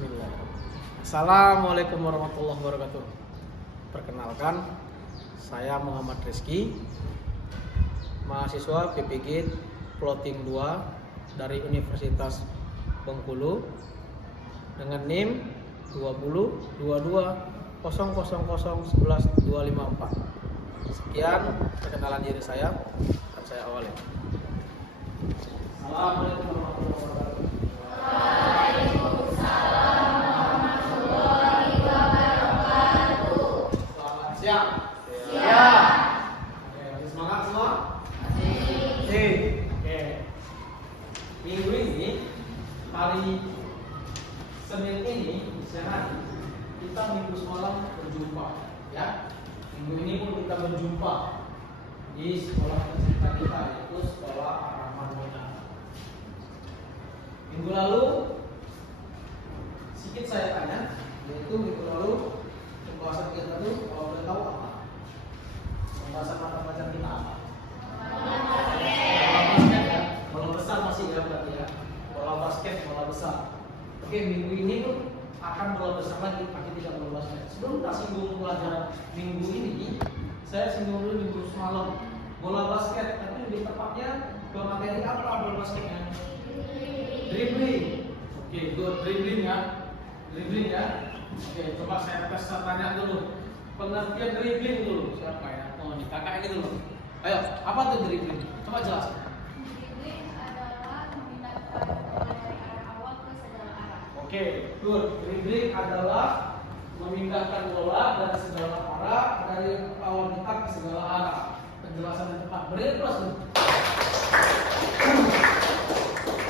Bismillah. Assalamualaikum warahmatullahi wabarakatuh. Perkenalkan, saya Muhammad Rizky, mahasiswa PPG Plotting 2 dari Universitas Bengkulu dengan NIM 202200011254. Sekian perkenalan diri saya, akan saya awali. Assalamualaikum warahmatullahi wabarakatuh. Siap. Oke, masih semangat semua? Masih. Oke. Minggu ini, hari Senin ini, hari kita minggu semalam berjumpa, ya. Minggu ini pun kita berjumpa di sekolah tercinta kita, yaitu Sekolah Ar-Rahman Munah. Minggu lalu, sedikit saya tanya, yaitu minggu lalu pembahasan kita itu kalau boleh tahu apa? Pembahasan mata pelajaran kita apa? Bola basket ya, bola besar masih ya berarti ya. Bola basket, bola besar. Oke, minggu ini pun akan bola besar lagi, tapi tidak bola basket. Sebelum kita singgung pelajaran minggu ini, saya singgung dulu minggu semalam bola basket. Tapi lebih tepatnya ke materi apa bola basketnya? Dribbling. Oke, good dribbling ya. Dribbling ya. Oke, coba saya tes tanya dulu. Pengertian dribbling dulu. Siapa ya? Oh, ini kakak ini dulu. Ayo, apa tuh dribbling? Coba jelaskan. Dribbling adalah memindahkan bola dari arah awal ke segala arah. Oke, good. Dribbling adalah memindahkan bola dari segala arah, dari awal dekat ke segala arah. Penjelasan yang tepat. Beri plus dulu.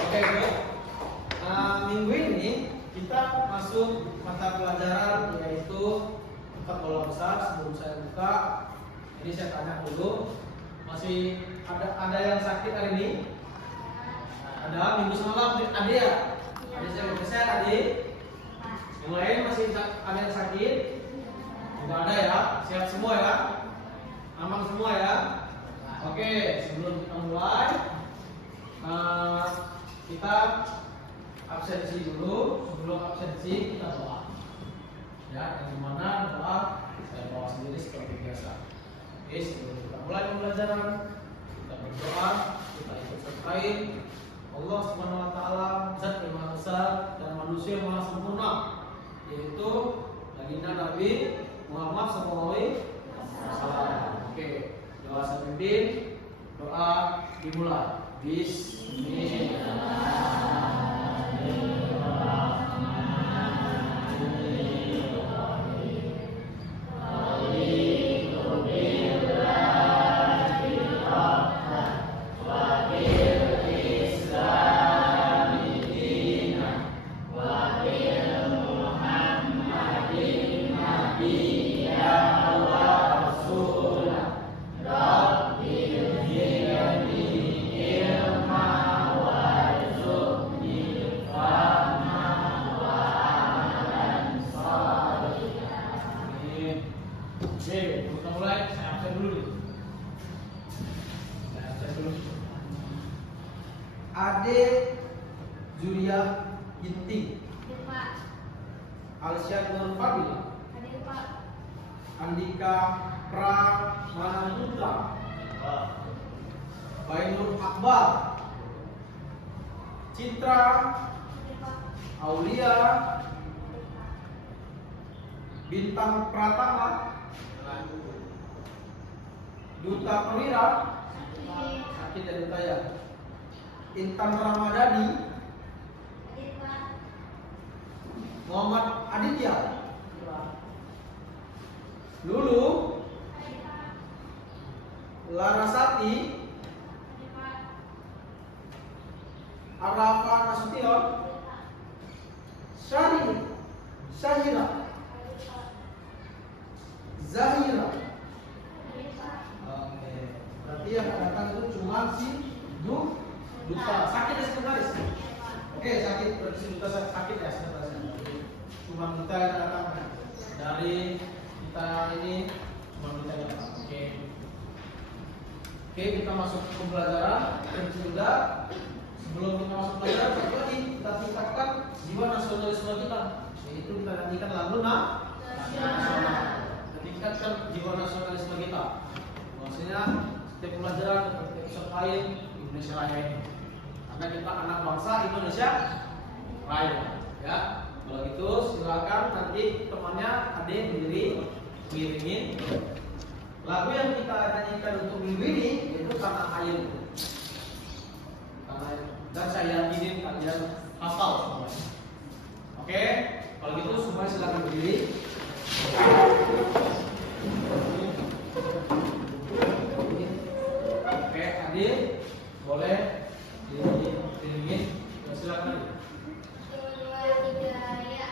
Oke, good. Minggu ini kita masuk mata pelajaran yaitu tempat bola besar. Sebelum saya buka, jadi saya tanya dulu, masih ada yang sakit hari ini? Ada. Minggu semalam ada ya? Ada saya ada. Yang lain masih ada yang sakit? Tidak ada ya? Sehat semua ya? Aman semua ya? Oke, sebelum kita mulai, kita absensi dulu. Sebelum absensi kita doa, ya, yang dimana doa saya bawa sendiri seperti biasa. Oke, sebelum kita mulai pembelajaran, kita berdoa, kita ikut sertain Allah Subhanahu Wa Taala, Zat yang Maha Besar dan manusia yang Maha Sempurna, yaitu baginda Nabi Muhammad SAW. Oke, doa saya pimpin, doa dimulai. Bismillah. Ade Julia Ginting, Alsyad Nur Fadila, Andika Pramanaputra, Bainur Akbar, Citra Aulia, Bintang Pratama, Duta Perwira, sakit ya Duta ya, Intan Ramadhani, Muhammad Aditya, Lulu, Larasati, Arafa Nasution, Syahira, Zahira. Oke, berarti yang datang itu cuma si Duta. Sakit ya sekretaris? Oke, sakit. Berarti si Duta sakit ya sekretarisnya. Cuma Duta yang datang dari kita ini, cuma Duta yang datang. Oke, kita masuk ke pembelajaran. Dan sudah sebelum kita masuk pelajaran, satu lagi kita tingkatkan jiwa nasionalisme kita. Yaitu kita nyanyikan lagu nasional. Kita tingkatkan jiwa nasionalisme kita. Maksudnya setiap pelajaran kita sertain Indonesia Raya ini. Karena kita anak bangsa Indonesia Raya. Ya, kalau gitu silakan nanti temannya adik berdiri ngiringin lagu yang kita nyanyikan untuk minggu ini, yaitu Tanah Air. Dan saya yakinin kalian hafal semuanya. Oke, kalau gitu semua silakan berdiri. Oke, adik boleh diiringin. Silakan. Dua, tiga, ya.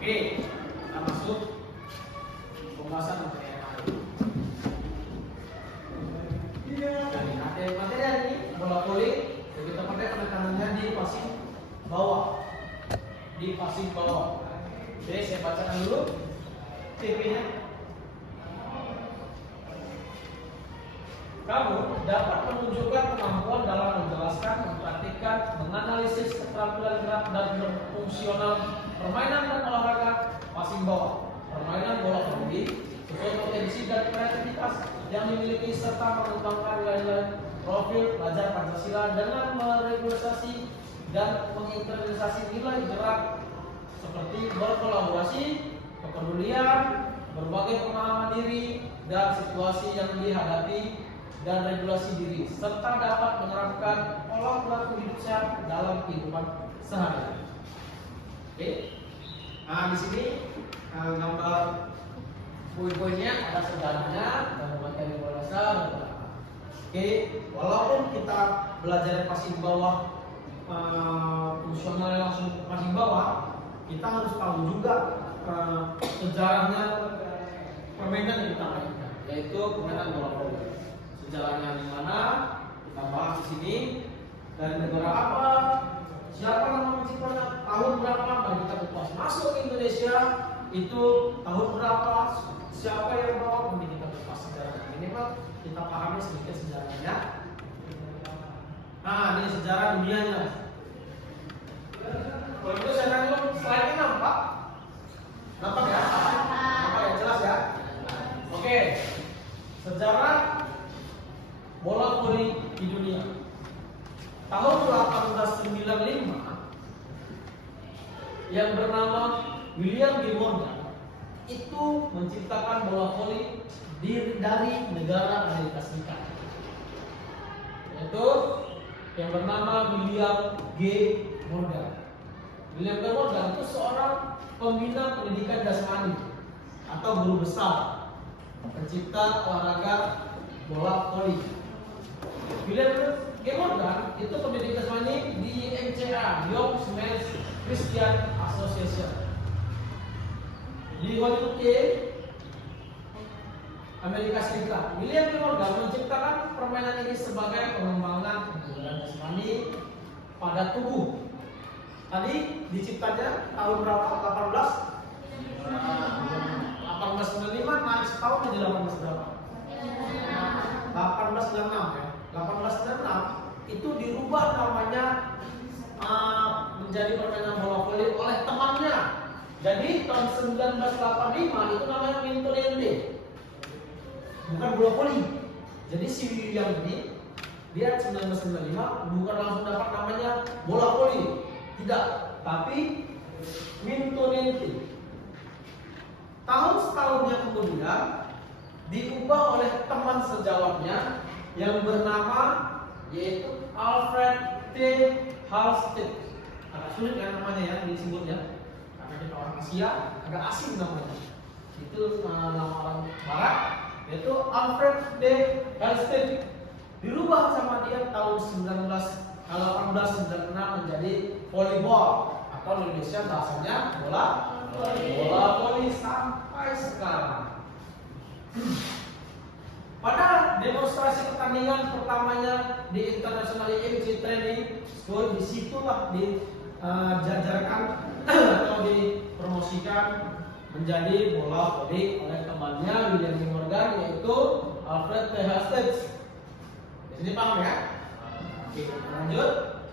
Oke, kita masuk pembahasan materi yang lain. Materi hari ini bola voli, kita pakai penekanannya di passing bawah, Oke, saya bacakan dulu CV-nya. Kamu dapat menunjukkan kemampuan dalam menjelaskan, mempraktikkan, menganalisis keterampilan gerak dan fungsional permainan dan olahraga passing bawah, permainan bola voli, sesuai potensi dan kreativitas yang dimiliki serta mengembangkan nilai-nilai profil pelajar Pancasila dengan meregularisasi dan menginternalisasi nilai gerak seperti berkolaborasi, kepedulian, berbagai pemahaman diri dan situasi yang dihadapi dan regulasi diri, serta dapat menerapkan pola perilaku hidup sehat dalam kehidupan sehari-hari. Oke, nah di sini gambar poin-poinnya ada sejarahnya dan materi bola dasar. Oke, walaupun kita belajar passing bawah, fungsional langsung passing bawah, kita harus tahu juga sejarahnya permainan yang kita mainkan, yaitu permainan bola voli. Sejarahnya di mana kita bahas di sini, dari negara apa, siapa nama penciptanya, tahun berapa, dan kita kupas masuk ke Indonesia itu tahun berapa, siapa yang bawa, dan kita kupas sejarahnya. Minimal kita pahami sedikit sejarahnya. Nah, ini sejarah dunianya. Kalau itu saya tanya slide-nya nampak? Nampak ya? Nampak ya, jelas ya? Oke. Sejarah bola voli di dunia. Tahun 1895 yang bernama William G. Morgan itu menciptakan bola voli dari negara Amerika Serikat. Yaitu yang bernama William G. Morgan. William G. Morgan itu seorang pembina pendidikan jasmani atau guru besar, pencipta olahraga bola voli. William G. Morgan itu pendidik jasmani di YMCA, Young Men's Christian Association. Di Hollywood, Amerika Serikat, William G. Morgan menciptakan permainan ini sebagai pengembangan kebugaran jasmani pada tubuh. Tadi diciptanya tahun berapa? 1895, naik setahun jadi 18 berapa? 1896 ya. 1896 itu dirubah namanya menjadi permainan bola voli oleh temannya. Jadi tahun 1985 itu namanya Mintonende, bukan bola voli. Jadi si William ini dia 1995 bukan langsung dapat namanya bola voli, tidak, tapi Mintonende. Setahunnya kemudian diubah oleh teman sejawatnya yang bernama yaitu Alfred T. Halstead. Agak sulit ya namanya ya disebutnya, karena kita orang Asia agak asing namanya. Itu nama orang Barat, yaitu Alfred T. Halstead. Dirubah sama dia tahun 1896 menjadi volleyball atau Indonesia bahasanya bola voli sampai sekarang. Pada demonstrasi pertandingan pertamanya di International IMC Training School, disitulah dijajarkan atau dipromosikan menjadi bola voli oleh temannya William G. Morgan, yaitu Alfred T. Halstead. Di sini paham ya? Oke, lanjut.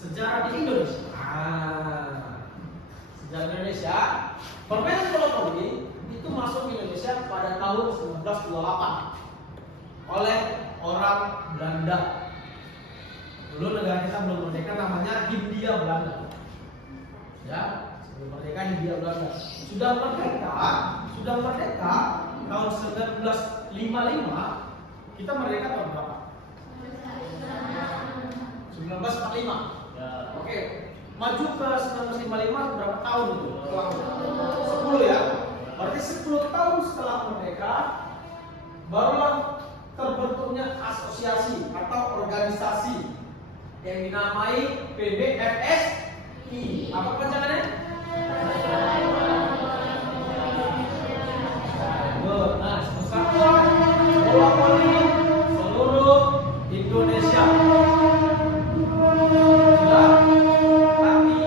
Sejarah di Indonesia. Sejarah Indonesia, permainan bola voli itu masuk ke Indonesia pada tahun 1928 oleh orang Belanda. Dulu negara kita belum merdeka, namanya Hindia Belanda. Ya, sebelum merdeka Hindia Belanda. Sudah merdeka tahun 1955. Kita merdeka tahun berapa? 1945. Ya. Oke, maju ke 1955 berapa tahun itu? 10 ya. Berarti 10 tahun setelah merdeka barulah terbentuknya asosiasi atau organisasi yang dinamai PBFSI. Apa panjangannya? Nah, Persatuan Bola Voli Seluruh Indonesia. Tapi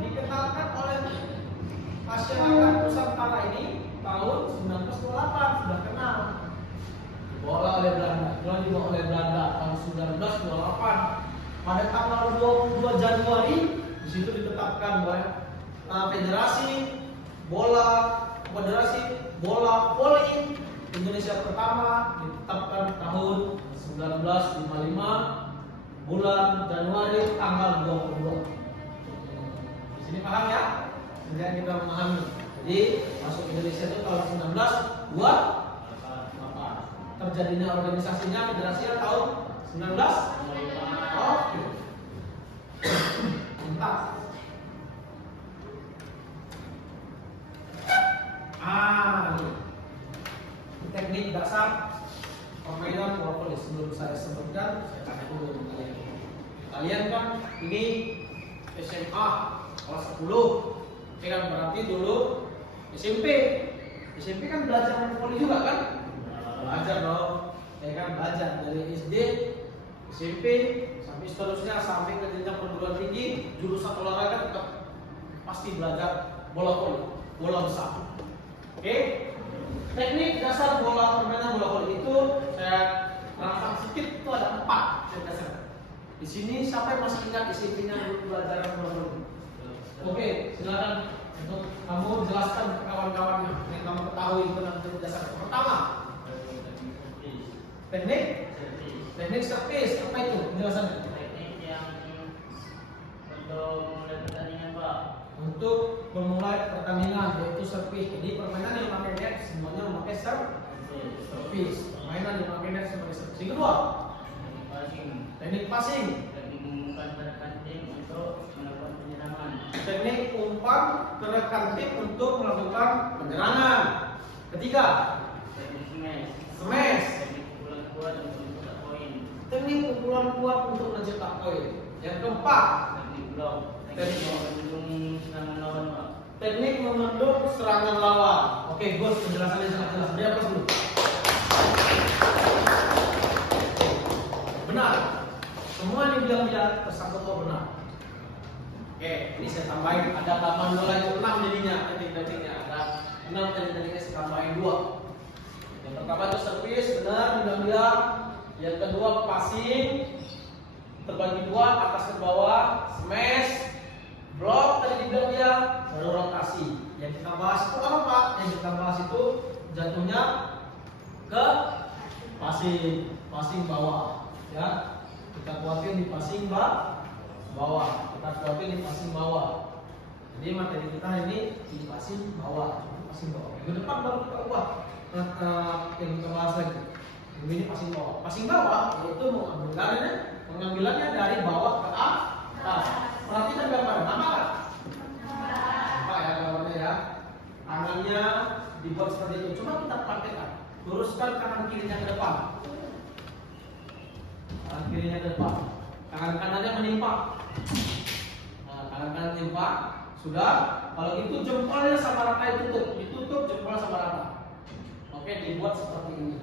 diketatkan oleh masyarakat Nusantara ini tahun 1928, sudah kenal. Dibawa oleh Belanda, tahun 1928. Pada tanggal 22 Januari di situ ditetapkan bahwa Federasi Bola Voli Indonesia pertama ditetapkan tahun 1955 bulan Januari tanggal 22. Di sini paham ya? Sehingga kita memahami. Jadi masuk Indonesia itu tahun 1928. Terjadinya organisasinya federasinya tahun 19. Oke. Mantap. Teknik dasar permainan bola voli sebelum saya sebutkan, saya kasih dulu kalian. Kalian kan ini SMA kelas 10, kan berarti dulu SMP kan belajar main voli juga kan? Belajar dong, kan belajar dari SD, SMP sampai seterusnya sampai ke jenjang perguruan tinggi, jurusan olahraga tetap pasti belajar bola voli, bola besar. Oke? Teknik dasar permainan bola voli itu saya rangsang sedikit, itu ada 4 teknik dasar. Di sini sampai masih ingat isinya dulu pelajaran bola voli. Oke, silakan untuk kamu jelaskan ke kawan-kawan yang kamu ketahui tentang teknik dasar. Pertama, teknik servis, apa itu penjelasannya? Teknik yang untuk mulai pertandingan, Pak. Untuk memulai pertandingan, yaitu servis. Jadi permainan yang memakai net semuanya memakai servis. Permainan yang memakai net sebagai servis. Yang kedua, teknik passing. Teknik mengumumkan pada kancing. untuk melakukan penyerangan. Teknik umpan ke rekan tim untuk melakukan penyerangan. Ketiga, Teknik smash. smash. Teknik pukulan kuat untuk mencetak poin. Teknik pukulan kuat untuk mencetak poin. Yang keempat, Teknik block. Teknik membendung serangan lawan, Pak. teknik membendung serangan lawan. Oke, bos, penjelasannya sangat jelas. Beri aplaus dulu. Benar. Semua yang dibilang dia tersangkut benar. Oke, ini saya tambahin. Ada tambahan dua lagi, 6 jadinya teknik-tekniknya. Ada 6 teknik-tekniknya, saya tambahin 2. Yang pertama itu servis, benar, bilang. Yang kedua passing, terbagi 2, atas ke bawah, smash, block tadi dibilang dia, baru rotasi. Yang kita bahas itu apa Pak? Yang kita bahas itu jatuhnya ke passing bawah, ya. Kita kuatin di passing bawah. Kita kuatin di passing bawah. Jadi materi kita ini di passing bawah. Minggu depan baru kita ubah yang kita bahas lagi. Ini passing bawah. Passing bawah yaitu mengambilannya dari bawah ke atas. Perhatikan gambar nama kan? Nampak ya gambarnya ya. Tangannya dibuat seperti itu. Coba kita praktekkan. Luruskan kanan kirinya ke depan. Kanan kirinya ke depan. Tangan kanannya menimpa. Nah, tangan kanan menimpa. Sudah. Kalau itu jempolnya sama rata ditutup jempolnya sama rata. Oke, dibuat seperti ini.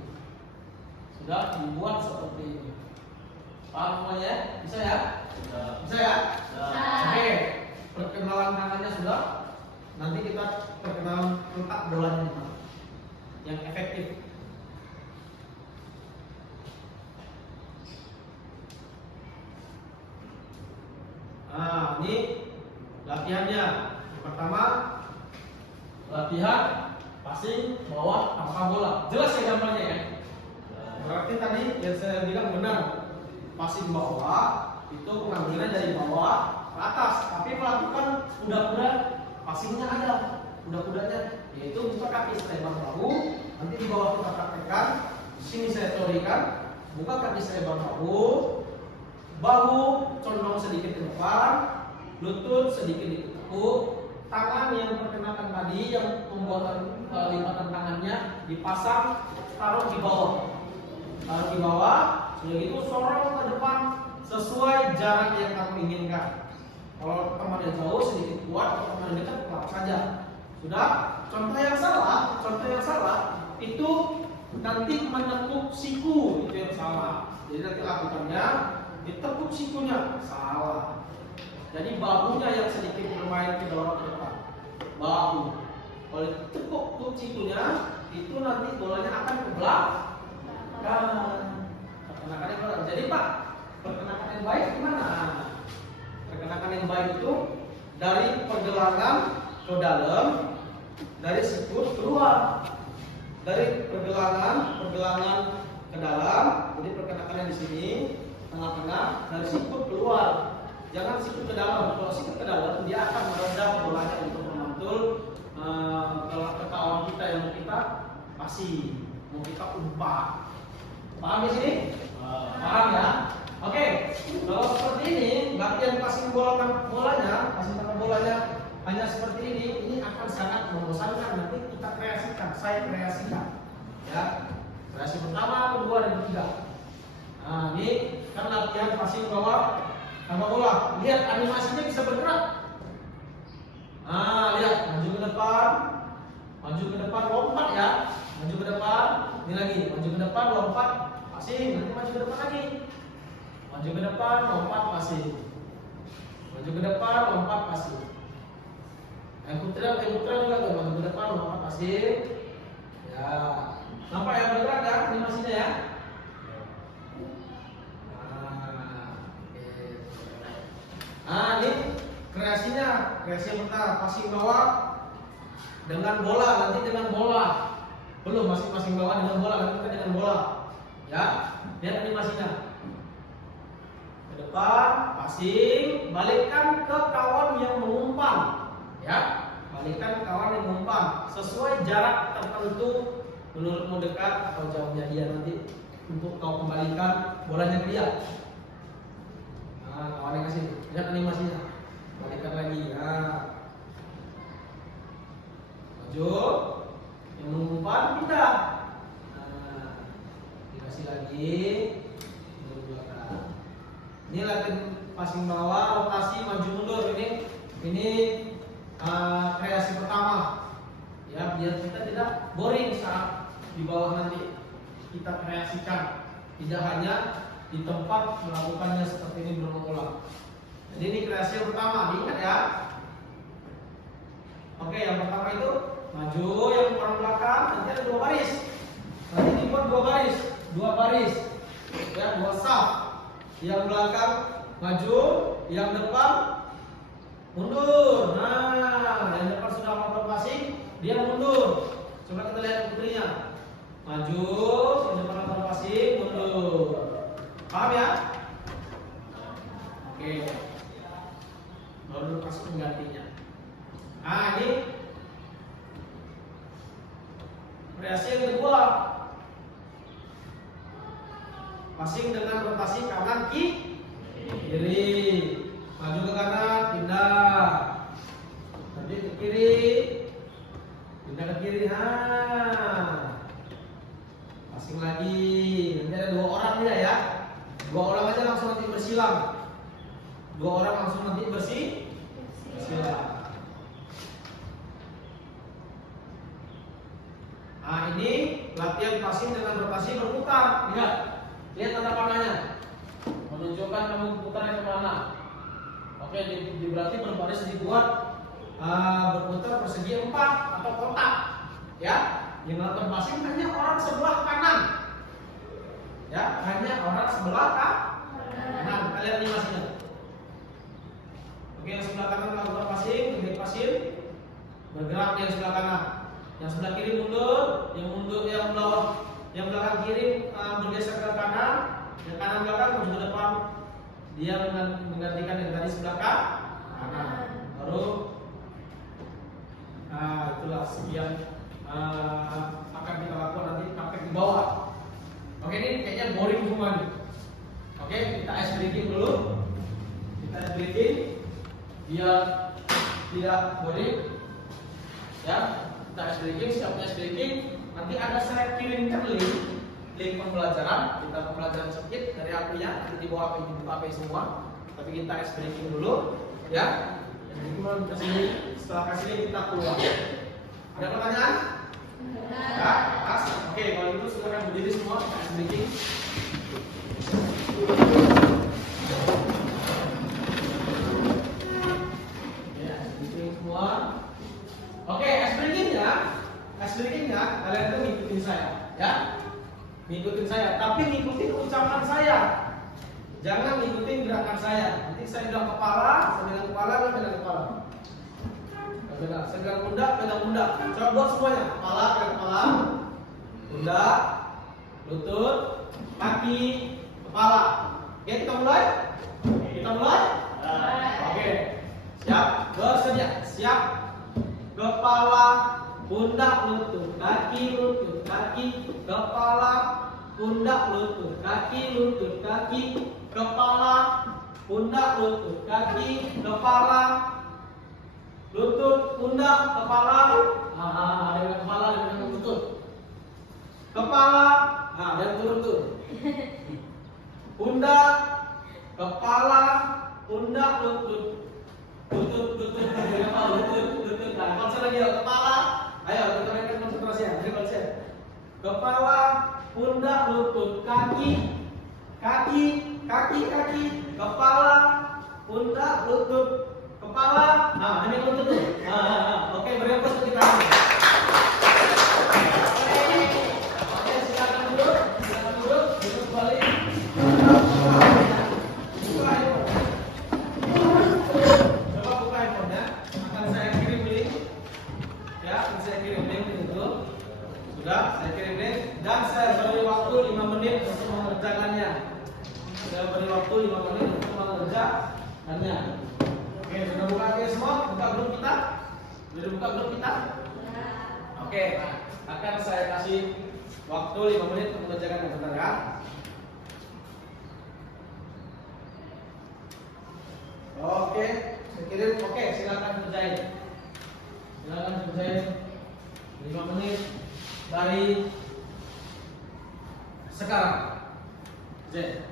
Sudah dibuat seperti ini. Paham semuanya? Bisa ya? Bisa ya? Oke. Perkenalan tangannya sudah. Nanti kita perkenalan letak bolanya yang efektif. Nah, ini latihannya. Yang pertama, latihan passing bawah tanpa bola. Jelas ya gambarnya ya? Berarti tadi yang saya bilang benar. Passing bawah itu pengambilan dari bawah ke atas, tapi melakukan kuda-kuda passingnya ada. Kuda-kudanya yaitu buka kaki selebar bahu. Nanti di bawah kita praktekkan. Di sini saya teorikan. Buka kaki selebar bahu condong sedikit ke depan, lutut sedikit ditekuk, tangan yang perkenakan tadi yang pembuatan lipatan tangannya dipasang, taruh di bawah, sudah gitu sorong ke depan sesuai jarak yang kamu inginkan. Kalau teman yang jauh sedikit kuat, kalau teman yang dekat kuat saja. Sudah. Contoh yang salah itu nanti menekuk siku, itu yang salah. Jadi nanti lakukannya ditekuk sikunya, salah. Jadi bahunya yang sedikit bermain ke dorong ke depan. Bahu. Kalau ditekuk sikunya, itu nanti bolanya akan ke belakang. Perkenakan yang baik. Jadi Pak, perkenakan yang baik gimana? Perkenakan yang baik itu dari pergelangan ke dalam, dari sikut keluar. Dari pergelangan ke dalam, jadi perkenakannya di sini, tengah-tengah, dari sikut keluar. Jangan sikut ke dalam. Kalau sikut ke dalam, dia akan meredam bolanya untuk memantul ke kawan kita yang mau kita pasti, mau kita umpan. Paham di sini? Paham ya? Oke. Kalau seperti ini, latihan passing bolanya hanya seperti ini akan sangat membosankan. Nanti kita kreasikan, saya kreasikan. Ya. Kreasi pertama, kedua, dan ketiga. Nah, ini kan latihan passing bawah sama bola. Lihat animasinya bisa bergerak. Nah, lihat maju ke depan, lompat ya. Maju ke depan, ini lagi, maju ke depan, lompat, passing, nanti maju ke depan lagi. Maju ke depan, lompat, passing. Maju ke depan, lompat, passing. Putra juga tuh, maju ke depan, lompat, passing. Ya, nampak ya bergerak ya animasinya ya. Nah, ini kreasinya, kreasi yang pertama, passing bawah dengan bola, nanti dengan bola. Belum, masih passing bawah dengan bola, nanti kita dengan bola. Ya, lihat animasinya. Ke depan, passing, balikkan ke kawan yang mengumpan. Ya, balikkan ke kawan yang mengumpan sesuai jarak tertentu menurutmu dekat atau jauhnya dia nanti untuk kau kembalikan bolanya ke dia. Nah, kawannya kasih. Lihat animasinya. Balikan lagi ya. Maju. Yang mengumpan pindah. Nah, dikasih lagi. Mundur belakang. Ini latihan passing bawah, rotasi maju mundur. Ini kreasi pertama. Ya, biar kita tidak boring saat di bawah nanti kita kreasikan. Tidak hanya di tempat melakukannya seperti ini berulang-ulang. Jadi ini kreasi yang pertama, diingat ya. Oke, yang pertama itu maju, yang orang belakang nanti ada 2 baris. Nanti dibuat 2 baris, 2 baris, ya 2 saf. Yang belakang maju, yang depan mundur. Nah, yang depan sudah melakukan passing, dia mundur. Coba kita lihat putrinya. Maju, yang depan melakukan passing, mundur. Paham ya? Oke. Baru pas penggantinya. Nah, ini kreasi yang kedua. Passing dengan rotasi kanan kiri. Maju ke kanan, pindah. Nanti ke kiri. Pindah ke kiri. Passing lagi. Nanti ada 2 orang tidak ya? 2 orang aja langsung nanti bersilang. 2 orang langsung nanti bersilang. Nah, ini latihan passing dengan rotasi berputar. Lihat tanda panahnya. Menunjukkan kamu putarnya kemana. Oke, berarti berbaris dibuat berputar persegi 4 atau kotak. Ya, yang melakukan passing hanya orang sebelah kanan. Ya, hanya orang sebelah kanan. Kita lihat animasinya. Oke, yang sebelah kanan melakukan passing, teknik passing bergerak yang sebelah kanan. Yang sebelah kiri mundur, yang bawah, yang belakang kiri bergeser ke kanan, yang kanan belakang menuju ke depan. Dia menggantikan yang tadi sebelah kanan. Baru, itulah sekian akan kita lakukan nanti praktek di bawah. Oke, ini kayaknya boring semuanya. Oke, kita ice breaking dulu. Kita ice breaking biar tidak boring. Ya, kita ice breaking, siap ice breaking. Nanti ada saya kirimkan link pembelajaran. Kita pembelajaran sedikit dari apinya. Nanti di bawah api semua. Tapi kita ice breaking dulu, ya. Kemudian kesini, setelah kesini kita keluar. Ada pertanyaan? Ya, pas. Oke, kalau itu silakan berdiri semua. Ice breaking. Ya, ice breaking semua. Oke, ice breakingnya kalian tuh ngikutin saya, ya. Ngikutin saya, tapi ngikutin ucapan saya. Jangan ngikutin gerakan saya. Nanti saya bilang kepala, saya bilang kepala, saya bilang kepala. Saya bilang pundak, pegang pundak. Coba buat semuanya. Kepala, pegang kepala. Pundak, lutut, kaki, kepala. Oke, kita mulai? Oke. Siap? Bersedia. Siap? Kepala, pundak, lutut, kaki, kepala, pundak, lutut, kaki, kepala, pundak, lutut, kaki, kepala, lutut, pundak, kepala. Dengan kepala dengan lutut. Kepala, dan turun tuh. Pundak, kepala, pundak, lutut. Lutut. Nah, konsen lagi ya, kepala. Ayo, kita mainkan konsentrasi ya. Ini konsen. Kepala, pundak, lutut, kaki, kepala, pundak, lutut, kepala. Nah, ini lutut tuh. Oke, beri fokus kita. Oke, silakan duduk, duduk balik. Buka handphone. Coba buka handphonenya. Akan saya kirim link. Ya, akan saya kirim link itu. Sudah, saya kirim link dan saya beri waktu 5 menit untuk mengerjakannya. Saya beri waktu 5 menit untuk mengerjakannya. Oke, sudah buka semua? Buka grup kita? Sudah buka grup kita? Oke, akan saya kasih waktu 5 menit untuk mengerjakannya. Bentar ya. Oke, saya kirim. Oke, silakan kerjain. Silakan kerjain 5 menit dari sekarang. Z.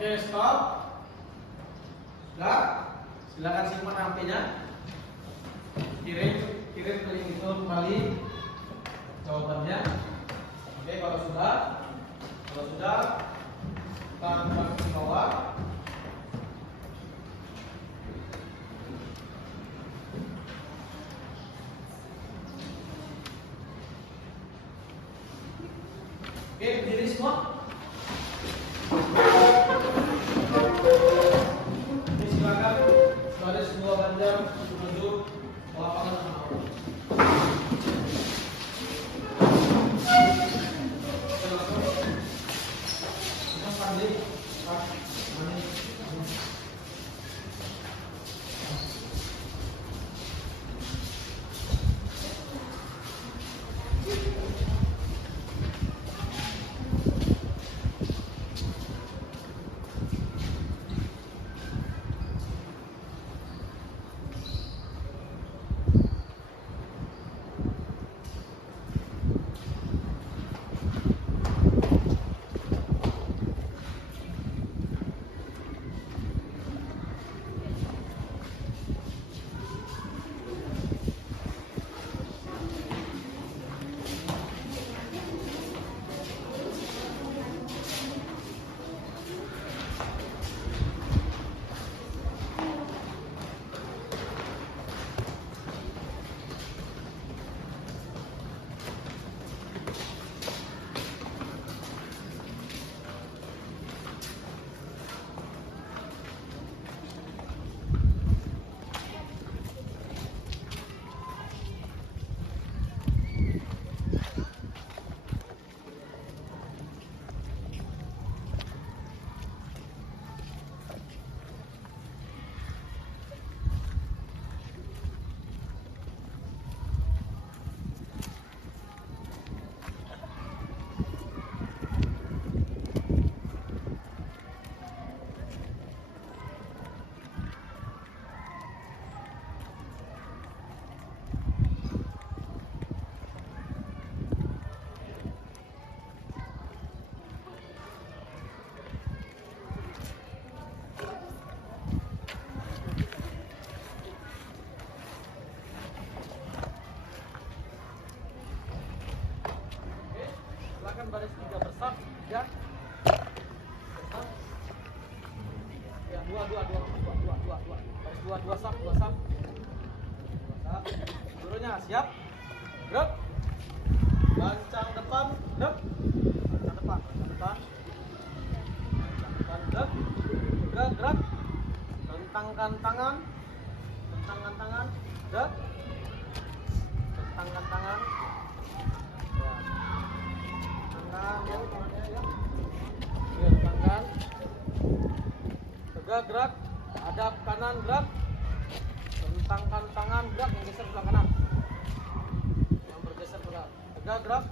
Oke, stop. Sudah. Silakan simpan HP-nya. Kirim ke link itu kembali jawabannya. Oke, kalau sudah, kita buka ke bawah. Oke, berdiri semua. Ini silakan pada sebuah bandar menuju lapangan Manado. Mas Fadli, Pak Mani. dua sap. Seluruhnya siap. Gerak. Lancang depan, gerak. Lancang depan. Gerak. Gerak. Tentangkan tangan. Gerak. Tentangkan tangan. Ya. Tangan ya, tangannya ya. Tentangkan. Tegak gerak. Hadap kanan gerak. Tentangkan tangan gerak, yang geser sebelah kanan. Yang bergeser gerak. Tegak gerak.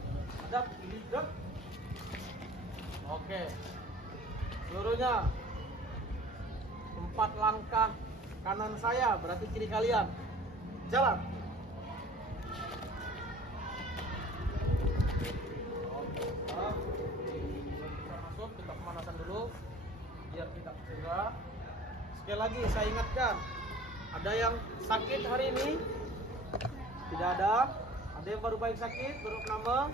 Hadap kiri gerak. Oke. Seluruhnya 4 langkah kanan saya berarti kiri kalian. Jalan. Oke, stop. Kita masuk, kita pemanasan dulu biar kita segera. Sekali lagi saya ingatkan, ada yang sakit hari ini? Tidak ada. Ada yang baru baik sakit, baru nama?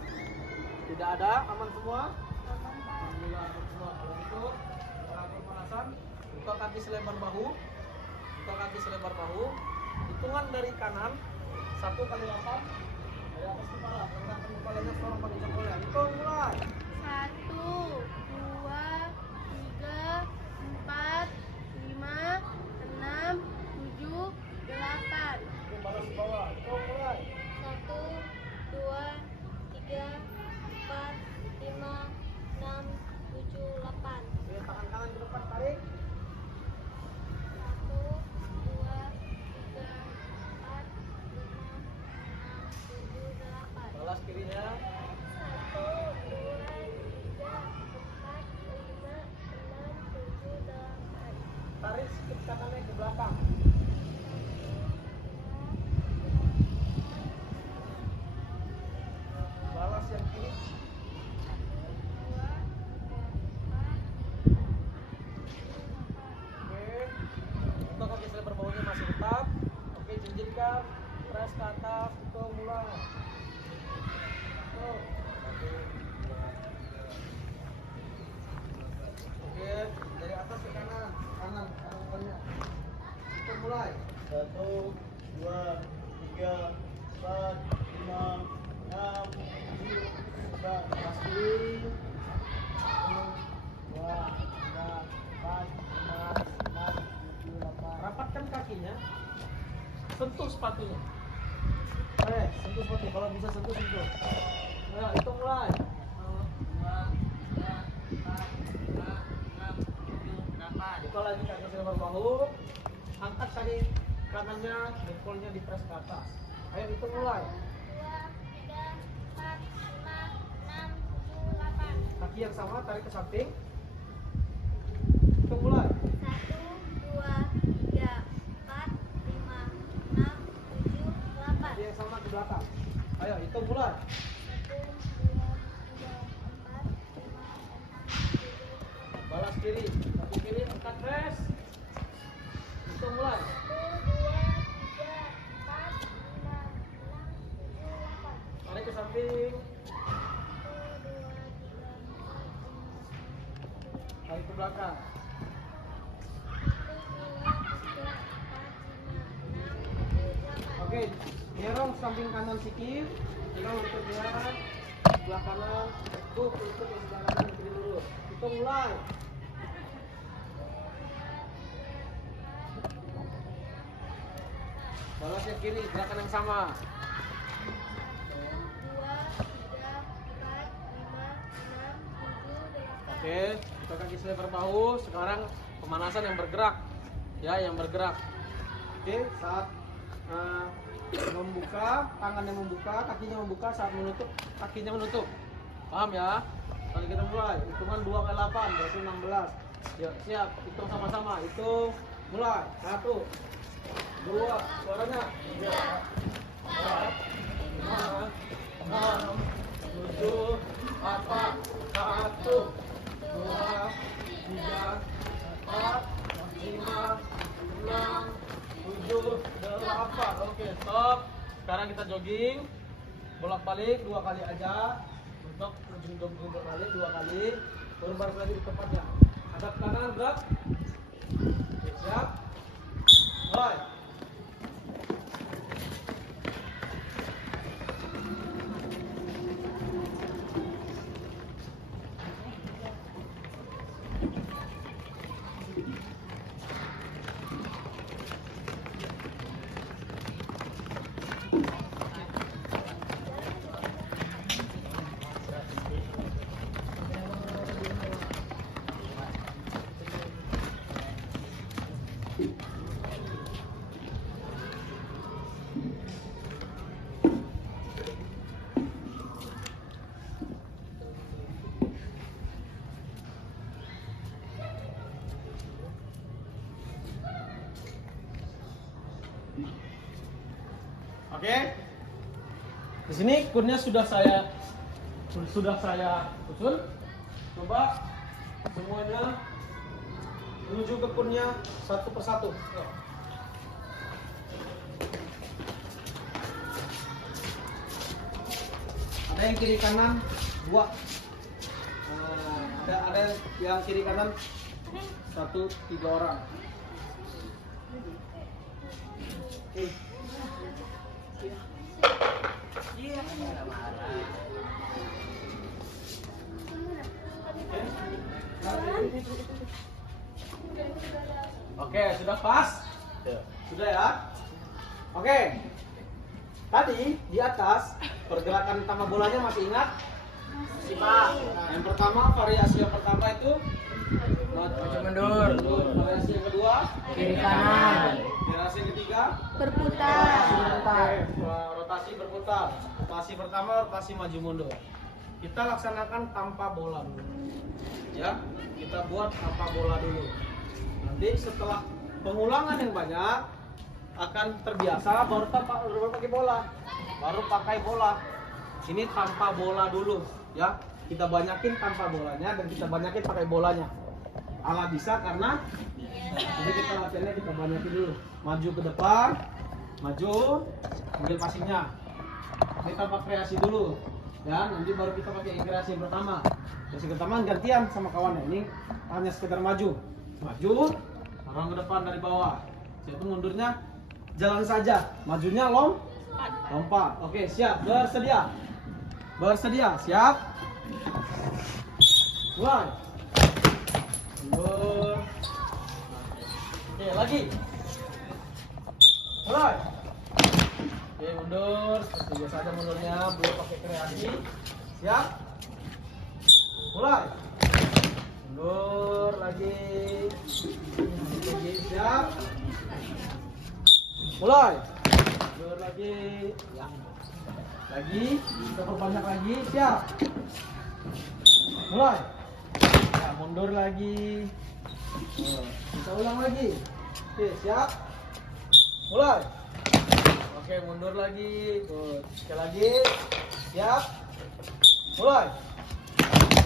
Tidak ada, aman semua? Alhamdulillah aman semua. Kalau gitu, kita pemanasan. Buka kaki selebar bahu. Hitungan dari kanan 1 kali 8 dari atas kepala. Rendahkan kepalanya, seorang pakai jempolnya. Hitung mulai. 1, 2, 3, 4, 5, 6, 7, 8. Oke, balas ke bawah. Hitung mulai. 1, 2, 3, 4, 5, 6, 7, 8. Oke, tangan kanan ke depan, tarik. 1, 2, 3, 4, 5, 6, 7, 8. Balas kirinya. 1, 2, 3, 4, 5, 6, 7, 8. Tarik sedikit kakinya ke belakang. Balas yang kiri. 2, 3, 4, 5, 6, 7, 8. Oke. Untuk kaki selebar bawahnya masih tetap. Oke, jinjitkan. Press ke atas. Hitung mulai. Tuh. 1, 2. Oke, dari atas ke kanan. Kanan depannya. Hitung mulai. 1, 2, 3, 4, 5, 6, 7, 8. Keras kiri. 1, 2, 3, 4, 5, 6, 7, 8. Rapatkan kakinya. Sentuh sepatunya. Sentuh sepatu. Kalau bisa sentuh. Ayo, hitung mulai. 8. Buka lagi kaki selebar bahu. Angkat kaki kanannya, dengkulnya dipres ke atas. Ayo hitung mulai. 2, 3, 4, 5, 6, 7, 8. Kaki yang sama tarik ke samping. Hitung mulai. 1, 2, 3, 4, 5, 6, 7, 8. Kaki yang sama ke belakang. Ayo hitung mulai. 1, 2, 3, 4, 5, 6, 7, 8. Balas kiri. Kaki kiri angkat press. Hitung mulai. 1, 2, 3, 4, 5, 6, 7, 8. Tarik ke samping. 1, 2, 3, 4, 5, 6, 7, 8. Tarik ke belakang. 1, 2, 3, 4, 5, 6, 7, 8. Oke, dorong samping kanan sikit. Dorong lututnya sebelah kanan. Tuh, lutut yang sebelah kanan kiri dulu. Hitung mulai. Balas yang kiri, gerakan yang sama. 1, 2, 3, 4, 5, 6, 7, 8. Oke, kita kaki selebar bahu. Sekarang pemanasan yang bergerak. Ya, yang bergerak. Oke, saat membuka, tangannya membuka, kakinya membuka, saat menutup, kakinya menutup. Paham ya? Kalau kita mulai, hitungan 2 kali 8, berarti 16. Ya, siap, hitung sama-sama. Hitung, mulai. 1, 2, suaranya. 3, 4, 5, 6, 7, 8, 1, 2, 3, 4, 5, 6, 7, 8. Oke, stop. Sekarang kita jogging. Bolak-balik 2 kali aja. Untuk ujung jogging balik 2 kali. Baru balik lagi di tempatnya. Hadap kanan, gerak. Oke, siap. Mulai. Oke. Di sini kunnya sudah saya susun. Coba semuanya menuju ke kunnya satu persatu. Yuk. Ada yang kiri kanan 2. Ada yang kiri kanan 1, 3 orang. Oke. Oke, sudah pas? Sudah ya? Oke. Tadi di atas pergerakan utama bolanya masih ingat? Masih, Pak. Yang pertama, variasi yang pertama itu maju mundur. Variasi yang kedua Kiri kanan. variasi yang ketiga Berputar. rotasi berputar. Rotasi pertama rotasi maju mundur. Kita laksanakan tanpa bola dulu. Ya, kita buat tanpa bola dulu. Nanti setelah pengulangan yang banyak akan terbiasa baru pakai bola. Baru pakai bola. Ini tanpa bola dulu, ya. Kita banyakin tanpa bolanya dan kita banyakin pakai bolanya. Ala bisa karena jadi kita latihannya kita banyakin dulu. Maju ke depan, maju, ambil passingnya. Kita pakai kreasi dulu, ya. Nanti baru kita pakai kreasi yang pertama. Kreasi pertama gantian sama kawannya. Ini hanya sekedar maju, orang ke depan dari bawah. Itu mundurnya jalan saja, majunya lompat. Oke, siap, bersedia, siap. Mulai. Mundur. Oke, lagi. Mulai. Oke, mundur. Seperti biasa aja mundurnya, belum pakai kreasi. Siap. Mulai. Mundur lagi. Siap. Mulai. Mundur lagi. Ya. Lagi. Kita perbanyak lagi. Siap. Mulai. Ya, mundur lagi. Kita ulang lagi. Oke, siap. Mulai. Oke, mundur lagi. Good. Sekali lagi. Siap. Mulai.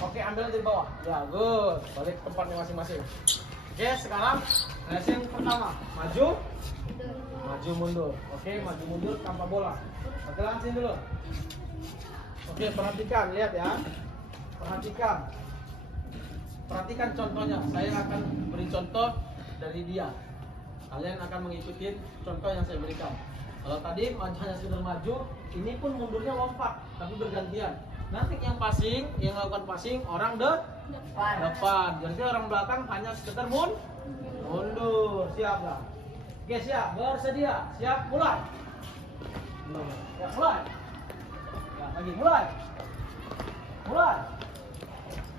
Oke, ambil dari bawah. Ya, good. Balik ke tempatnya masing-masing. Oke, sekarang kreasi yang pertama. Maju. Maju mundur. Oke, maju mundur tanpa bola. Oke, langsung dulu. Oke, perhatikan, lihat ya. Perhatikan contohnya. Saya akan beri contoh dari dia. Kalian akan mengikuti contoh yang saya berikan. Kalau tadi hanya sekedar maju, ini pun mundurnya lompat, tapi bergantian. Nanti yang melakukan passing orang depan. Jadi orang belakang hanya sekedar mundur. Siap lah. Oke, siap, bersedia, siap, mulai. Ya, mulai. Ya, lagi mulai.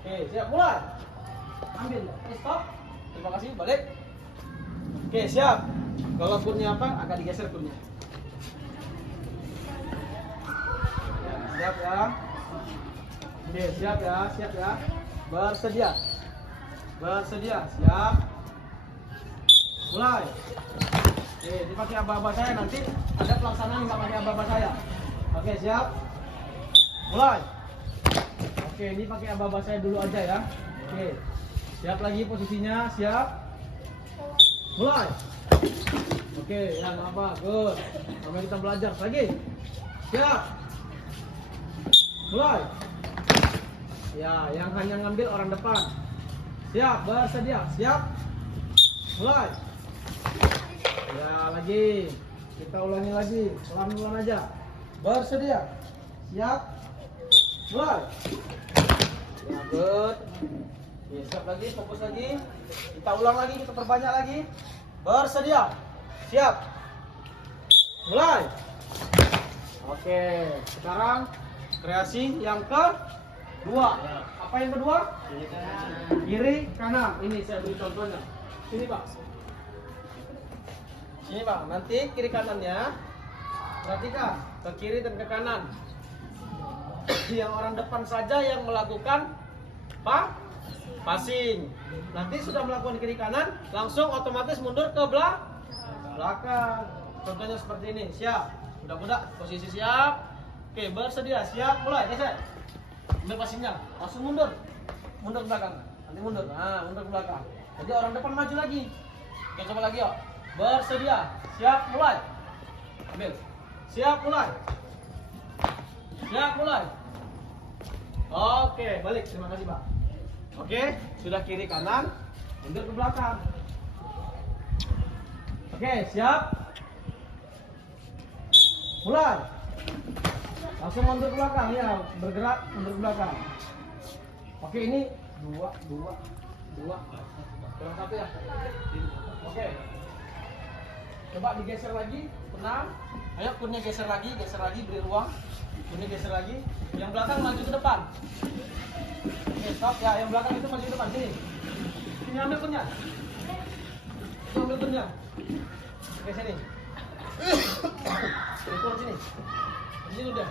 Oke, siap, mulai. Ambil, stop. Terima kasih, balik. Oke, siap. Kalau kunnya apa? Agak digeser kunnya. Ya, siap ya. Oke, siap ya. Bersedia, siap. Mulai. Oke, dipakai aba-aba saya, nanti ada pelaksanaan nggak pakai aba-aba saya. Oke, siap. Mulai. Oke, ini pakai aba-aba saya dulu aja ya. Oke. Siap lagi posisinya, siap. Mulai. Oke, yang apa? Good. Sampai kita belajar lagi. Siap. Mulai. Ya, yang hanya ngambil orang depan. Siap, bersedia. Siap. Mulai. Ya, lagi. Kita ulangi lagi. Pelan-pelan aja. Bersedia. Siap. Mulai. Ya, good. Ya, siap lagi, fokus lagi. Kita ulang lagi, kita perbanyak lagi. Bersedia. Siap. Mulai. Oke, sekarang kreasi yang kedua. Apa yang kedua? Kiri kanan. Ini saya beri contohnya. Sini, Pak. Sini bang, nanti kiri kanannya perhatikan ke kiri dan ke kanan. Yang orang depan saja yang melakukan passing. Nanti sudah melakukan kiri kanan, langsung otomatis mundur ke belakang. Contohnya seperti ini. Siap. Budak-budak posisi siap. Oke, bersedia. Siap. Mulai. Geser. Ambil passingnya. Langsung mundur. Mundur ke belakang. Nanti mundur. Nah, mundur ke belakang. Jadi orang depan maju lagi. Oke, coba lagi yuk. Bersedia. Siap. Mulai. Ambil. Siap. Mulai. Siap. Mulai. Oke, balik. Terima kasih, Pak. Oke, sudah kiri kanan, mundur ke belakang. Oke, siap. Mulai. Langsung mundur ke belakang ya, bergerak mundur ke belakang. Oke, ini dua. Kurang satu ya. Oke. Coba digeser lagi, tenang. Ayo kunnya geser lagi, beri ruang. Kunnya geser lagi. Yang belakang maju ke depan. Oke, stop ya. Yang belakang itu maju ke depan sini. Sini ambil kunnya. Ambil kunnya. Oke, sini. Turun sini. Sini udah.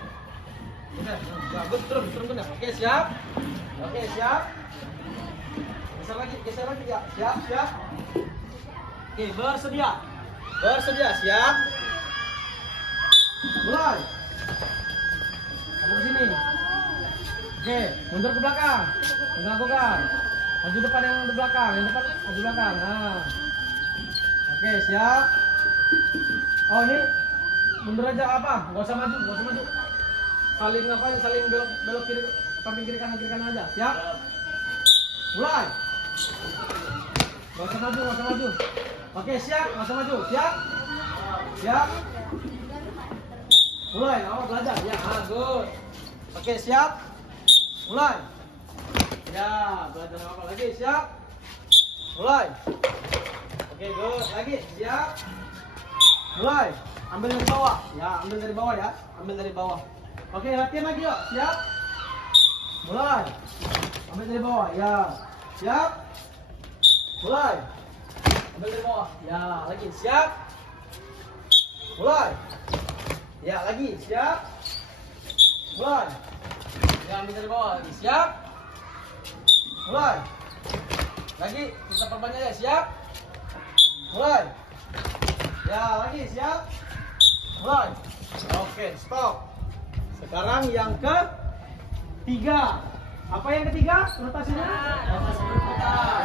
Udah. Bagus, turun kunnya. Oke, siap. Oke, siap. Geser lagi ya. Siap. Oke, bersedia. Siap. Mulai. Kamu ke sini. Oke, mundur ke belakang. Lakukan. Maju depan yang di belakang, yang depan maju belakang. Nah. Oke, siap. Oh, ini mundur aja apa? Enggak usah maju. Saling belok kiri, samping kiri kanan aja. Siap. Mulai. Enggak usah maju. Oke, siap, enggak usah maju. Siap. Mulai, awal belajar. Ya, good. Oke, siap. Mulai. Ya, belajar apa lagi? Siap. Mulai. Oke, good. Lagi, siap. Mulai. Ambil dari bawah. Ya, ambil dari bawah. Oke, latihan lagi yuk. Siap. Mulai. Ambil dari bawah. Ya. Siap. Mulai. Ambil dari bawah. Ya, lagi. Siap. Mulai. Ya, lagi. Siap. Mulai. Ya, ambil dari bawah lagi. Siap. Mulai. Lagi, kita perbanyak ya. Siap. Mulai. Ya, lagi. Siap. Mulai. Oke, stop. Sekarang yang ketiga. Apa yang ketiga? Rotasinya?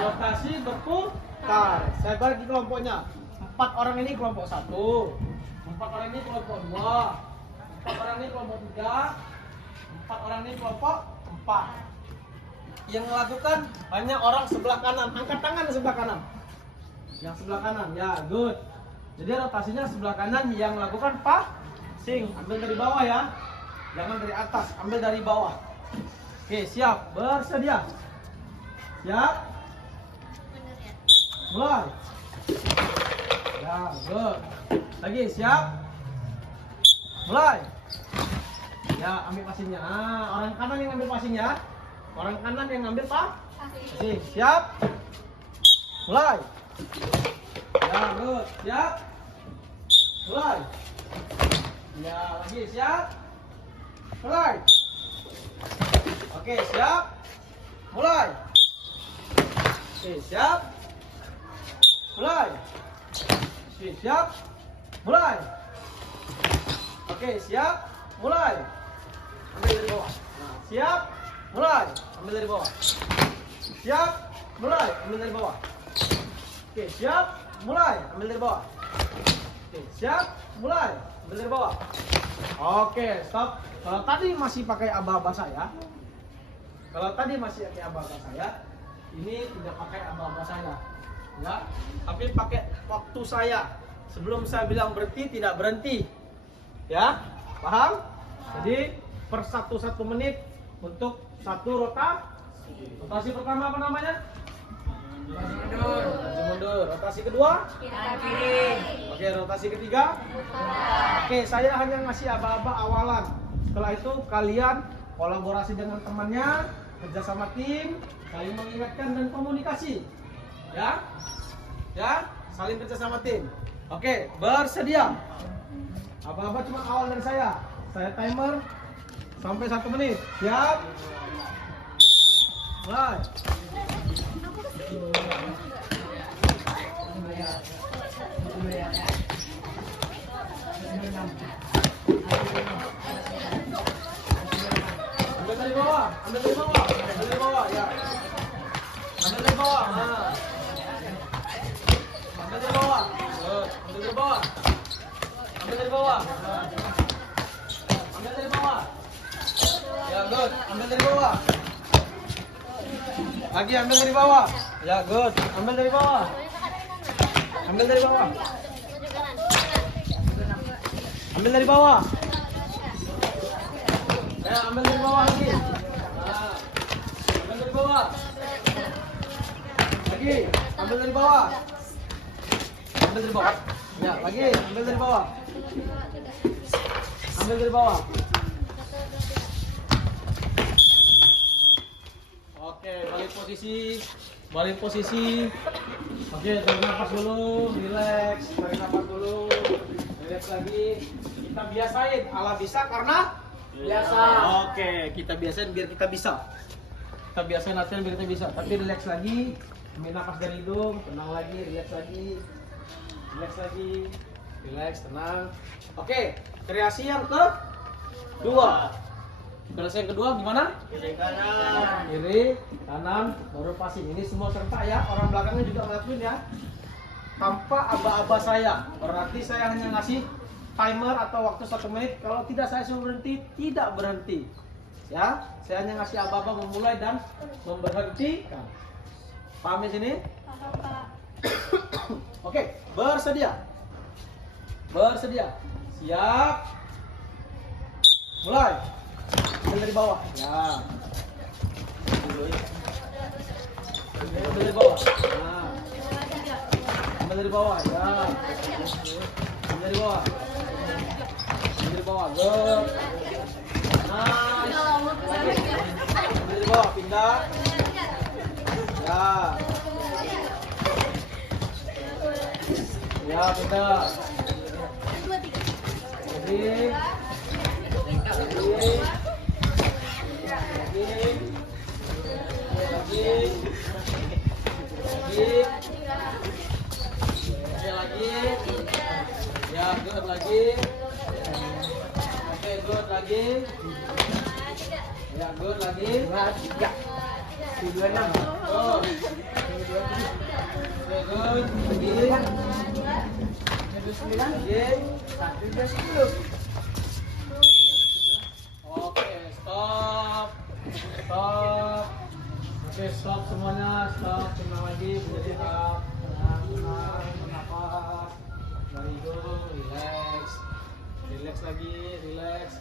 Rotasi berputar. Saya bagi kelompoknya. 4 orang ini kelompok 1. 4 orang ini kelompok 2. 4 orang ini kelompok 3. 4 orang ini kelompok 4. Yang melakukan hanya orang sebelah kanan. Angkat tangan sebelah kanan. Yang sebelah kanan, ya, good. Jadi rotasinya sebelah kanan yang melakukan passing. Ambil dari bawah ya. Jangan dari atas, ambil dari bawah. Oke, siap. Bersedia. Siap. Mulai. Ya, good. Lagi, siap. Mulai. Ya, ambil passingnya. Orang kanan yang ambil passingnya. Orang kanan yang ngambil passing. Siap. Mulai. Ya, good. Siap. Mulai. Ya, lagi. Siap. Mulai. Oke, siap. Mulai. Oke, siap. Mulai. Oke, siap. Mulai. Oke, siap. Mulai. Ambil dari bawah. Nah, siap. Mulai. Ambil dari bawah. Siap. Mulai. Ambil dari bawah. Oke, siap. Mulai. Ambil dari bawah. Oke, siap. Mulai. Ambil dari bawah. Oke, stop. Kalau tadi masih pakai aba-aba saya, ini tidak pakai aba-aba saya, ya. Tapi pakai waktu saya. Sebelum saya bilang berhenti, tidak berhenti, ya. Paham? Jadi per 1 menit untuk 1 rotasi. Rotasi pertama apa namanya? Maju mundur. Rotasi kedua? Oke, rotasi ketiga? Oke, saya hanya ngasih aba-aba awalan. Setelah itu kalian kolaborasi dengan temannya, kerja sama tim, saling mengingatkan dan komunikasi. Ya? Ya? saling kerja sama tim. Oke, bersedia. Apa-apa cuma awal dari saya. Saya timer sampai 1 menit. Siap? Mulai. Ambil dari bawah, ambil dari bawah, ambil dari bawah, ya. Ambil dari bawah, nah. Ambil dari bawah, ambil dari bawah, ambil dari bawah, nah. Ambil dari bawah, ya good, ambil dari bawah. Lagi ambil dari bawah, ya good, ambil dari bawah, ambil dari bawah, ambil dari bawah. Ya, ambil dari bawah lagi. Nah, ambil dari bawah. Lagi, ambil dari bawah. Ambil dari bawah. Ya, lagi, ambil dari bawah. Ambil dari bawah. Oke, balik posisi. Balik posisi. Oke, tarik nafas dulu, relax. Tarik nafas dulu. Relax lagi. Kita biasain, ala bisa karena biasa. Oke, kita biasain biar kita bisa. Kita biasain latihan biar kita bisa. Tapi relax lagi, ambil nafas dari hidung, tenang lagi, relax lagi, relax lagi, relax, tenang. Oke, kreasi yang kedua. Kreasi yang kedua gimana? Kiri kanan. Kiri, kanan, baru passing. Ini semua serta ya. Orang belakangnya juga ngelakuin ya. Tanpa aba-aba saya. Berarti saya hanya ngasih timer atau waktu 1 menit. Kalau tidak saya suruh berhenti, tidak berhenti. Ya, saya hanya ngasih aba-aba memulai dan memberhentikan. Paham di sini? Oke, bersedia. Bersedia. Siap. Mulai. Ambil dari bawah. Ya. Ambil dari bawah. Nah. Ambil dari bawah. Ya. Ambil dari bawah. Ambil dari bawah. Good. Nice. Ambil dari bawah. Pindah. Ya. Ya, pindah. Jadi. Lagi. Ya, good lagi. Oke, good lagi. Ya, good lagi. 3. 26. Oh. Oke, good. Lagi. 10. Oke, stop. Stop. Oke, stop semuanya. Stop. Tenang lagi. Berhenti. Tenang. Bernafas. Dari hidung. Relax. Relax lagi. Relax.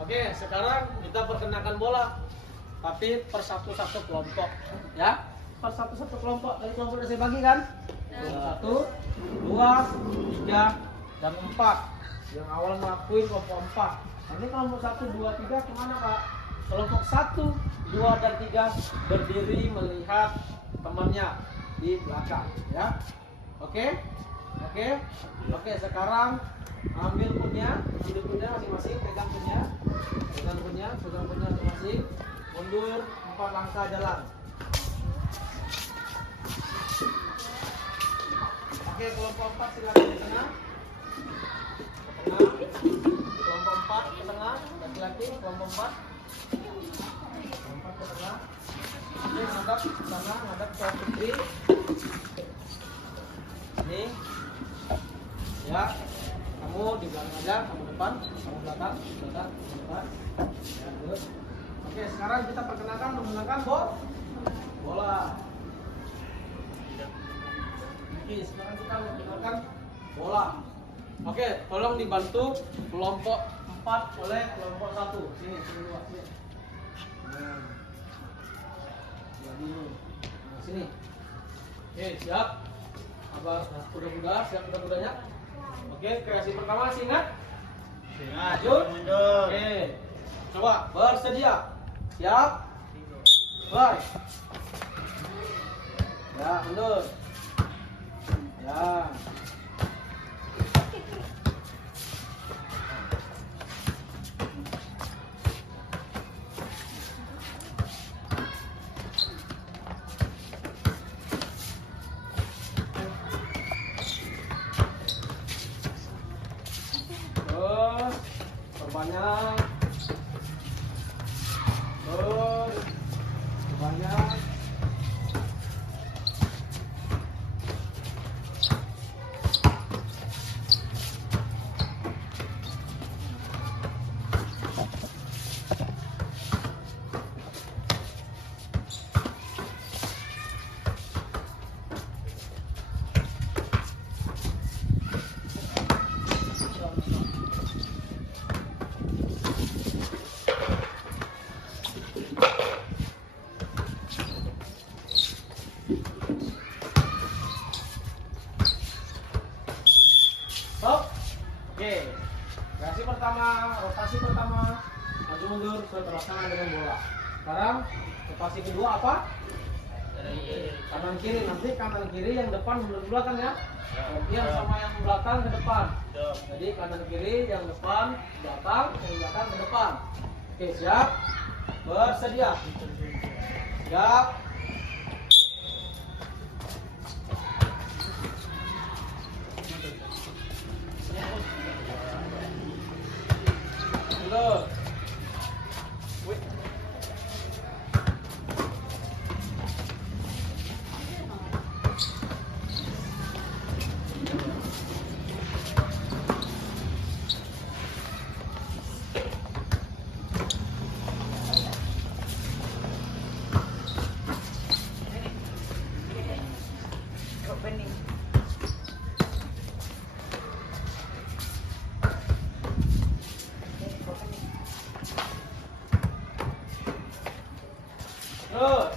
Oke, sekarang kita perkenakan bola. Tapi per satu-satu kelompok. Ya. Per satu-satu kelompok. Dari kelompok udah saya bagi kan? 1, 2, 3, dan 4. Yang awal ngelakuin kelompok 4. Nanti kelompok 1, 2, 3 kemana Pak? Kelompok 1, 2, dan 3 berdiri melihat temannya di belakang ya. Oke? Oke? Oke, sekarang ambil punnya masing-masing, pegang punnya masing-masing. Mundur 4 langkah jalan. Oke, kelompok 4 silakan di tengah. Kelompok 4 ke tengah, laki-laki, kelompok 4. Kelompok 4 ke tengah. Oke, ngadap ke sana, ngadap ke putri. Ini. Ya. Kamu di belakang aja, kamu depan, kamu belakang, depan. Ya, good. Oke, sekarang kita perkenalkan menggunakan bola. Oke, sekarang kita menggunakan bola. Oke, tolong dibantu kelompok 4 oleh kelompok 1. Sini, dua, sini. Nah. Jadi ini. Nah, sini. Oke, siap. Abang kuda-kuda, siap kuda-kudanya. Oke, kreasi pertama masih ingat? Mundur. Oke. Coba bersedia. Siap. Mulai. Ya, mundur. Ya. Terus perbanyak. Terus perbanyak. Stop. Oke. Rotasi pertama maju mundur sesuai terlaksana dengan bola. Sekarang rotasi kedua apa? Kanan kiri, nanti kanan kiri yang depan mundur ke belakang ya. Gantian sama yang belakang ke depan. Jadi kanan kiri yang depan belakang, yang belakang ke depan. Oke, siap. Bersedia. Siap. Mundur. Wih. Terus.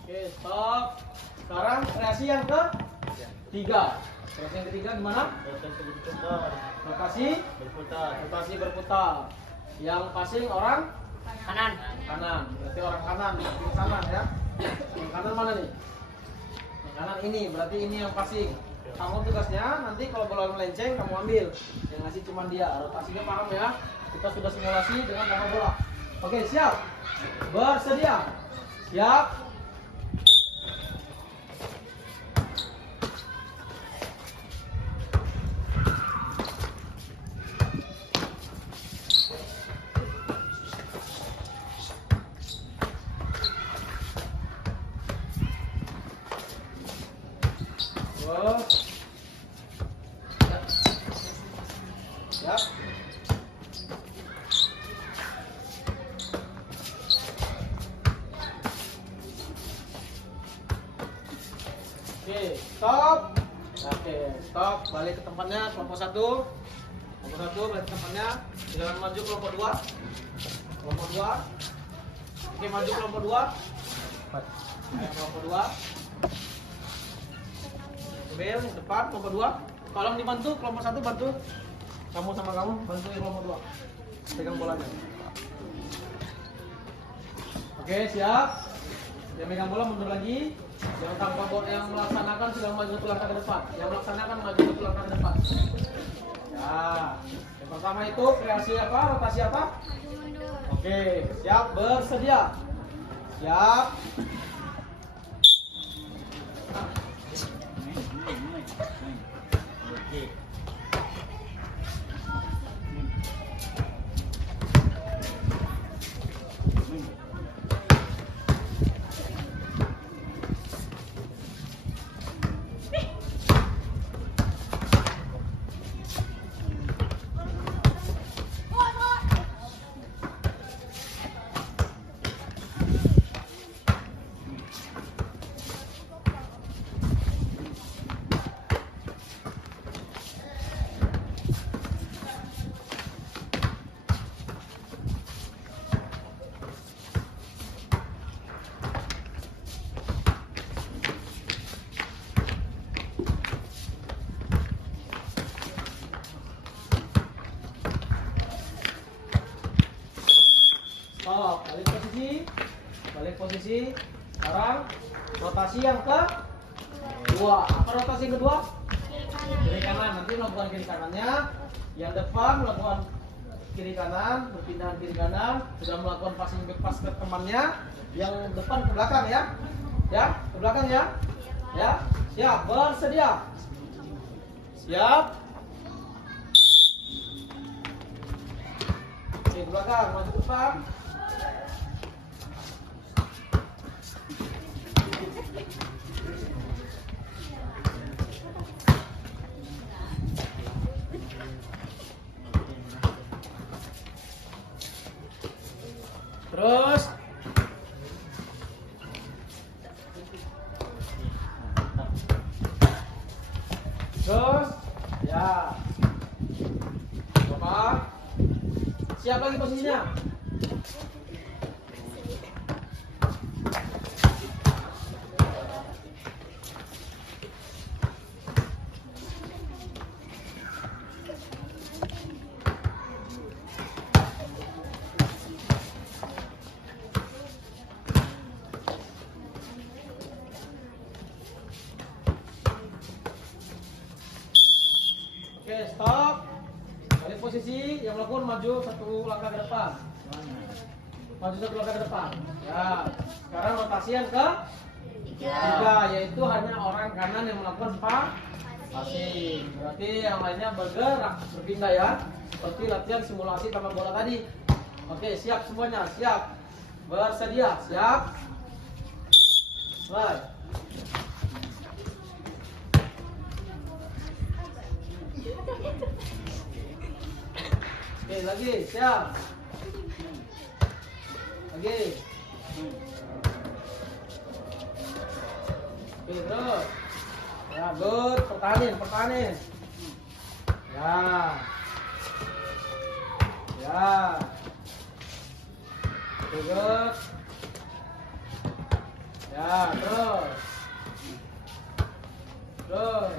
Oke, stop. Sekarang kreasi yang ketiga. Kreasi yang ketiga gimana? Rotasi berputar. Yang passing orang Kanan. kanan. Berarti orang kanan, yang kanan ya. Yang kanan mana nih? Yang kanan ini, berarti ini yang passing. Kamu tugasnya nanti kalau bola melenceng kamu ambil. Yang ngasih cuma dia. Rotasinya paham ya? Kita sudah simulasi dengan tangan bola. Oke, siap. Bersedia. Siap. Terus. Siap. Oke, stop. Oke, stop. Balik ke tempatnya kelompok 1. Kelompok 1 balik ke tempatnya. Silakan maju kelompok 2. Kelompok 2. Oke, maju kelompok 2. Ayo kelompok 2. Bel depan kelompok 2. Tolong dibantu kelompok 1 bantu. Kamu sama kamu bantu kelompok 2. Pegang bolanya. Oke, siap. Yang megang bola mundur lagi. Yang tanpa bola yang melaksanakan sudah maju satu langkah ke depan. Yang melaksanakan maju satu langkah ke depan. Ya. Yang pertama itu kreasi apa? Rotasi apa? Oke, siap, bersedia. Siap. posisi. Sekarang rotasi yang kedua. Apa rotasi yang kedua? Kiri kanan. Nanti melakukan kiri kanannya. Yang depan melakukan kiri kanan, berpindah kiri kanan. Sudah melakukan passing back pass ke temannya. Yang depan ke belakang ya. Ya, ke belakang ya. Ya, siap, bersedia. Siap. Oke, ke belakang, maju ke depan. Terus ya. Bapak siap lagi posisinya. Oke, stop. Balik posisi, yang melakukan maju satu langkah ke depan. Maju satu langkah ke depan. Ya. Sekarang rotasi yang ketiga, yaitu hanya orang kanan yang melakukan passing. Berarti yang lainnya bergerak, berpindah ya. Seperti latihan simulasi tanpa bola tadi. Oke, siap semuanya, siap. Bersedia, siap. Mulai. Oke, lagi, siap. Lagi. Oke, terus. Ya, good. Pertahanin. Ya. Ya. Oke, good. Ya, terus. Terus.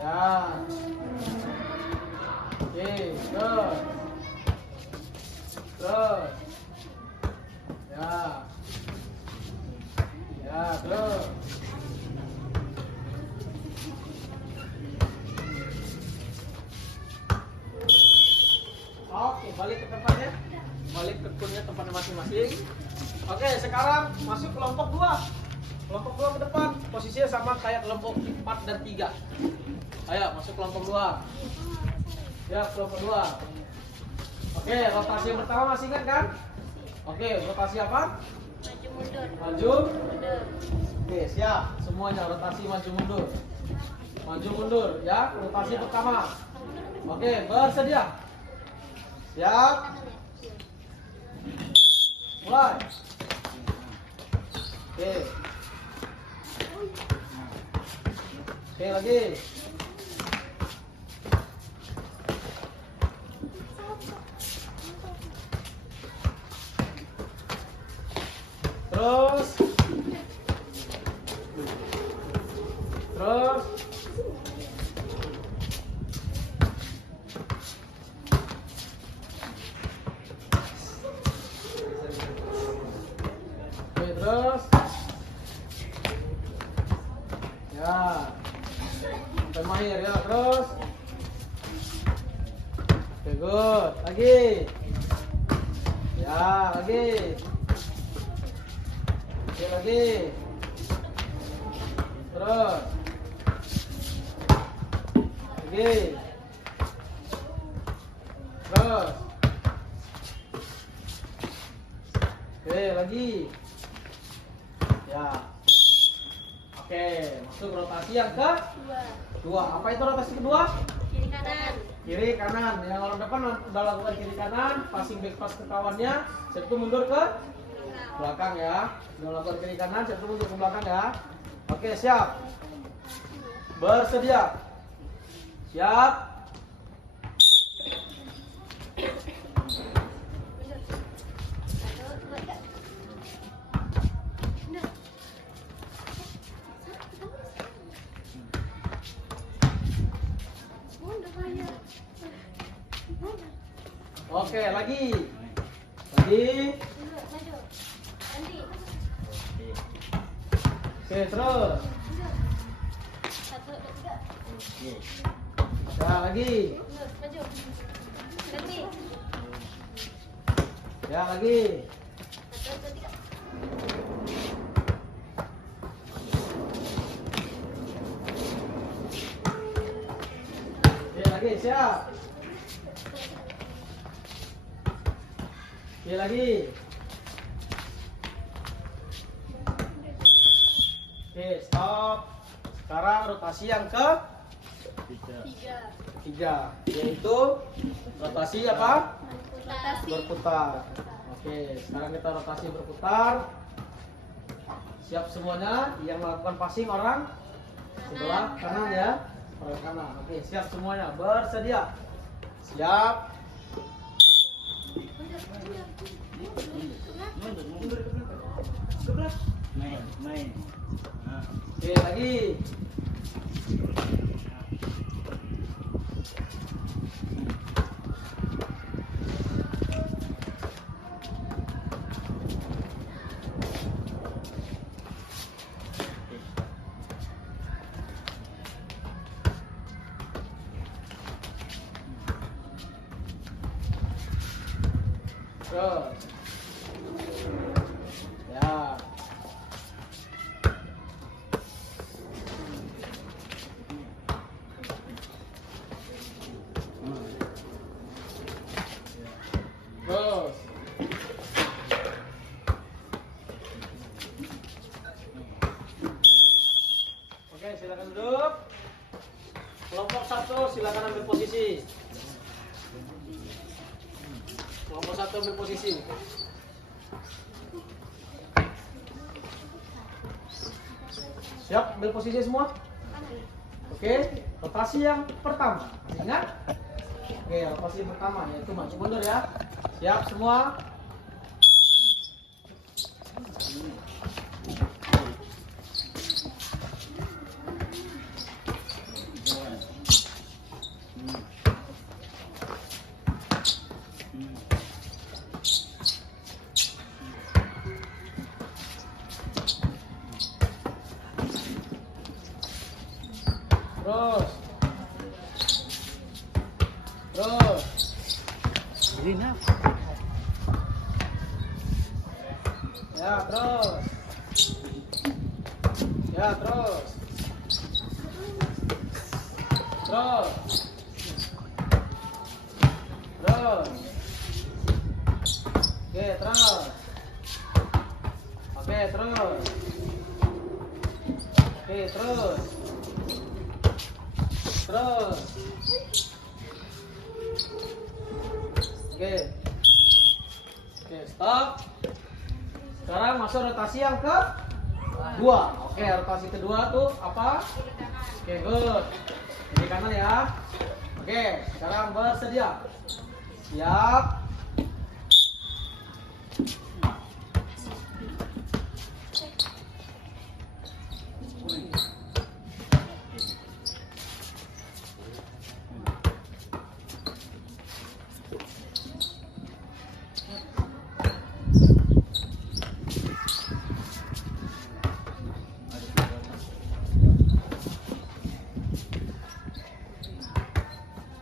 Ya. Oke, terus. Terus. Ya. Ya, terus. Oke, balik ke tempatnya. Balik ke punnya tempatnya masing-masing. Oke, sekarang masuk kelompok 2. Kelompok 2 ke depan. Posisinya sama kayak kelompok 4 dan 3. Ayo, masuk kelompok 2. Ya, kelompok 2. Oke, rotasi yang pertama masih ingat kan? Oke, rotasi apa? Maju mundur. Maju. Mundur. Oke, siap. Semuanya rotasi maju mundur. Maju mundur ya, rotasi pertama. Oke, bersedia. Siap. Mulai. Oke. Oke, lagi. Terus. Terus. Oke, terus. Ya. Sampai mahir ya, terus. Oke, good. Lagi. Ya, lagi. Oke, lagi. Terus. Lagi. Terus. Oke, lagi. Ya. Oke, masuk rotasi yang kedua. Apa itu rotasi kedua? Kiri kanan. Kiri kanan. Yang orang depan udah lakukan kiri kanan, passing back pass ke kawannya, setelah itu mundur ke belakang ya. Sudah lakukan kiri kanan, setelah itu mundur ke belakang ya. Oke, siap. Bersedia. Siap. Oke, lagi. Lagi. Oke, terus. Satu, dua, tiga. Ya, lagi. Mundur, maju. Ganti. Ya, lagi. Satu, dua, tiga. Oke, lagi, siap. Oke, lagi. Oke, stop. Sekarang rotasi yang ke Tiga. tiga, yaitu rotasi apa? Rotasi. Berputar. Oke, sekarang kita rotasi berputar. Siap semuanya. Yang melakukan passing orang sebelah kanan ya. Orang kanan. Oke, siap semuanya. Bersedia. Siap. Main. Nah. Oke, lagi. Terus. Ya. Terus. Oke, silakan duduk. Kelompok 1 silakan ambil posisi. Kelompok 1 ambil posisi. Siap, ambil posisi semua. Oke, rotasi yang pertama. Masih ingat? Oke, rotasi yang pertama yaitu maju mundur ya. Siap semua. Terus. Terus. Ya, terus. Ya, terus. Terus. Terus. Oke, terus. Oke, terus. Oke, terus. Terus. Oke. Oke, stop. Sekarang masuk rotasi yang kedua. Oke, rotasi kedua tuh apa? Oke, good. Kiri kanan ya. Oke, sekarang bersedia. Siap.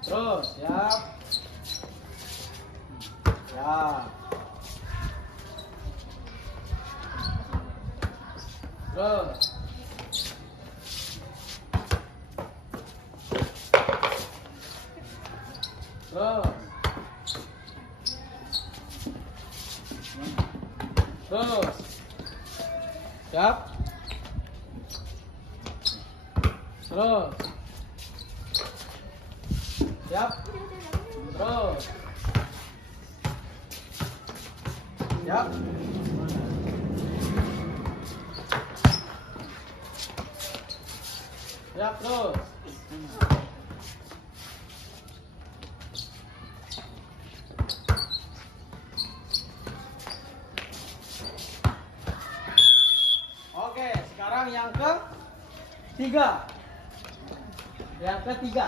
Terus, siap. Ya. Terus. Terus. Terus. Siap. Terus. Siap. Terus. Siap. Siap, terus. Oke, sekarang yang ketiga. Yang ketiga.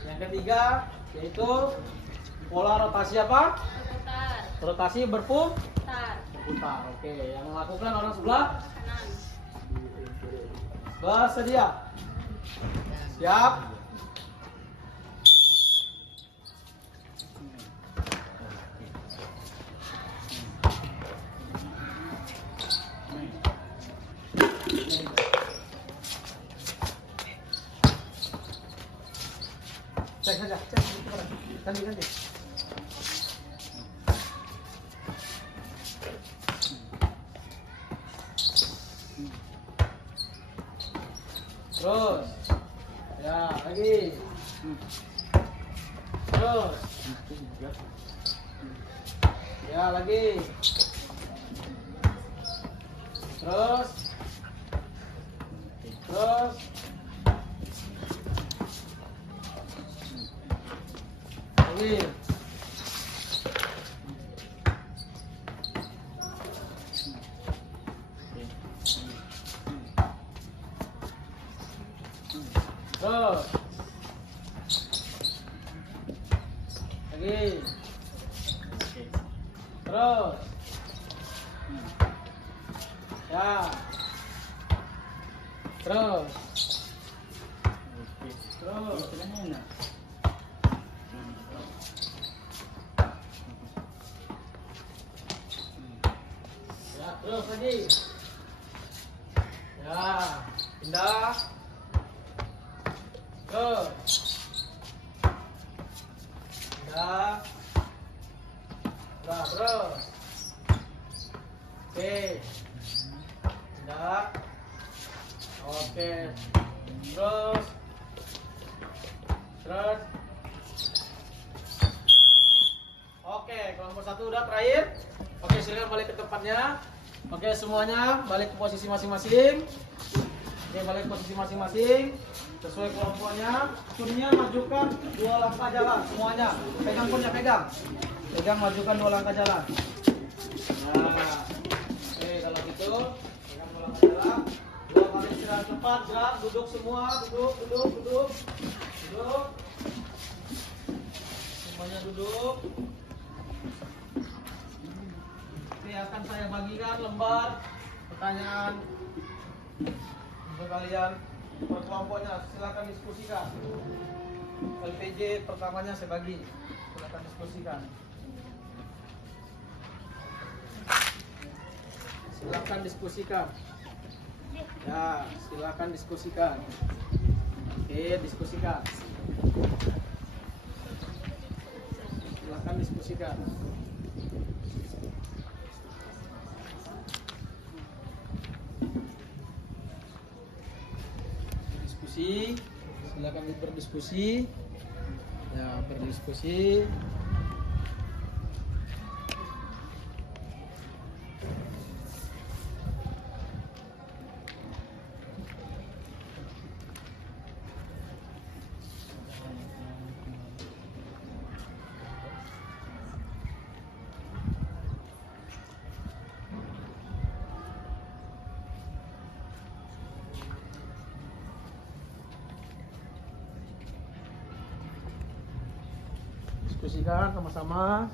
Yang ketiga yaitu pola rotasi apa? Berputar. Rotasi berputar. putar. Oke, yang melakukan orang sebelah kanan. bersedia. Siap. Cek saja, cek. Ganti, ganti. Terus. Ya, lagi. Terus. Ya, lagi. Terus. Terus. Lagi. Terus. Lagi. Terus. Ya. Terus. Terus. Ya, terus lagi. Ya, pindah. Terus. Pindah. Nah, terus. Oke. Pindah. Oke. Terus. Terus. Oke, kelompok satu udah terakhir. Oke, silakan balik ke tempatnya. Oke, semuanya balik ke posisi masing-masing. Oke, balik ke posisi masing-masing. Sesuai kelompoknya. Kunnya majukan 2 langkah jalan semuanya. Pegang kunnya, pegang. Pegang, majukan 2 langkah jalan. Nah, oke, kalau gitu pegang 2 langkah jalan. 2 kali istirahat cepat, gerak, duduk semua, duduk. Duduk. Semuanya duduk. Oke, akan saya bagikan lembar pertanyaan untuk kalian per kelompoknya. Silakan diskusikan. LPJ pertamanya saya bagi. Silakan diskusikan. Silakan diskusikan. Ya, silakan diskusikan. Oke, diskusikan. Silakan diskusikan. Diskusi. Silakan berdiskusi. Ya, berdiskusi. Diskusikan sama-sama.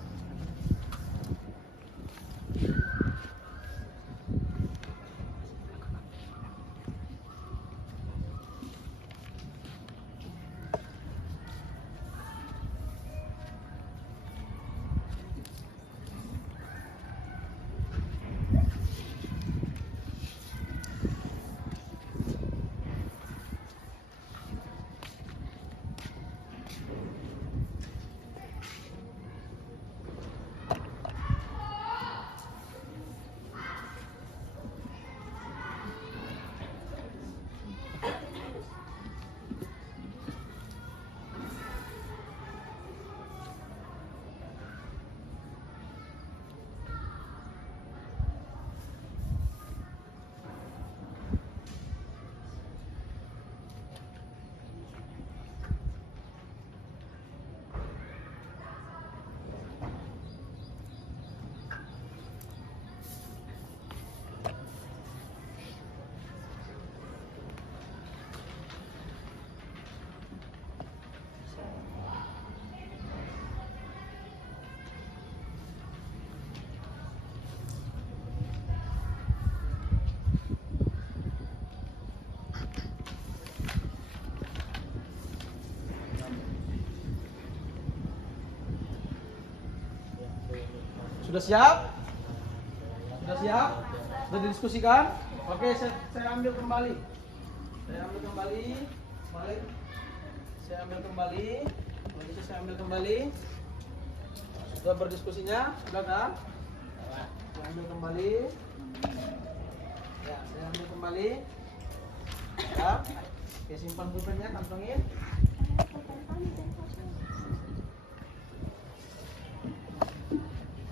Sudah siap? Sudah siap? Sudah didiskusikan? Oke, saya ambil kembali. Saya ambil kembali. Balik. Saya ambil kembali. Bisa saya ambil kembali. Sudah berdiskusinya? Sudah kan? Saya ambil kembali. Ya, saya ambil kembali. Ya. Oke, simpan pulpennya, kantongin.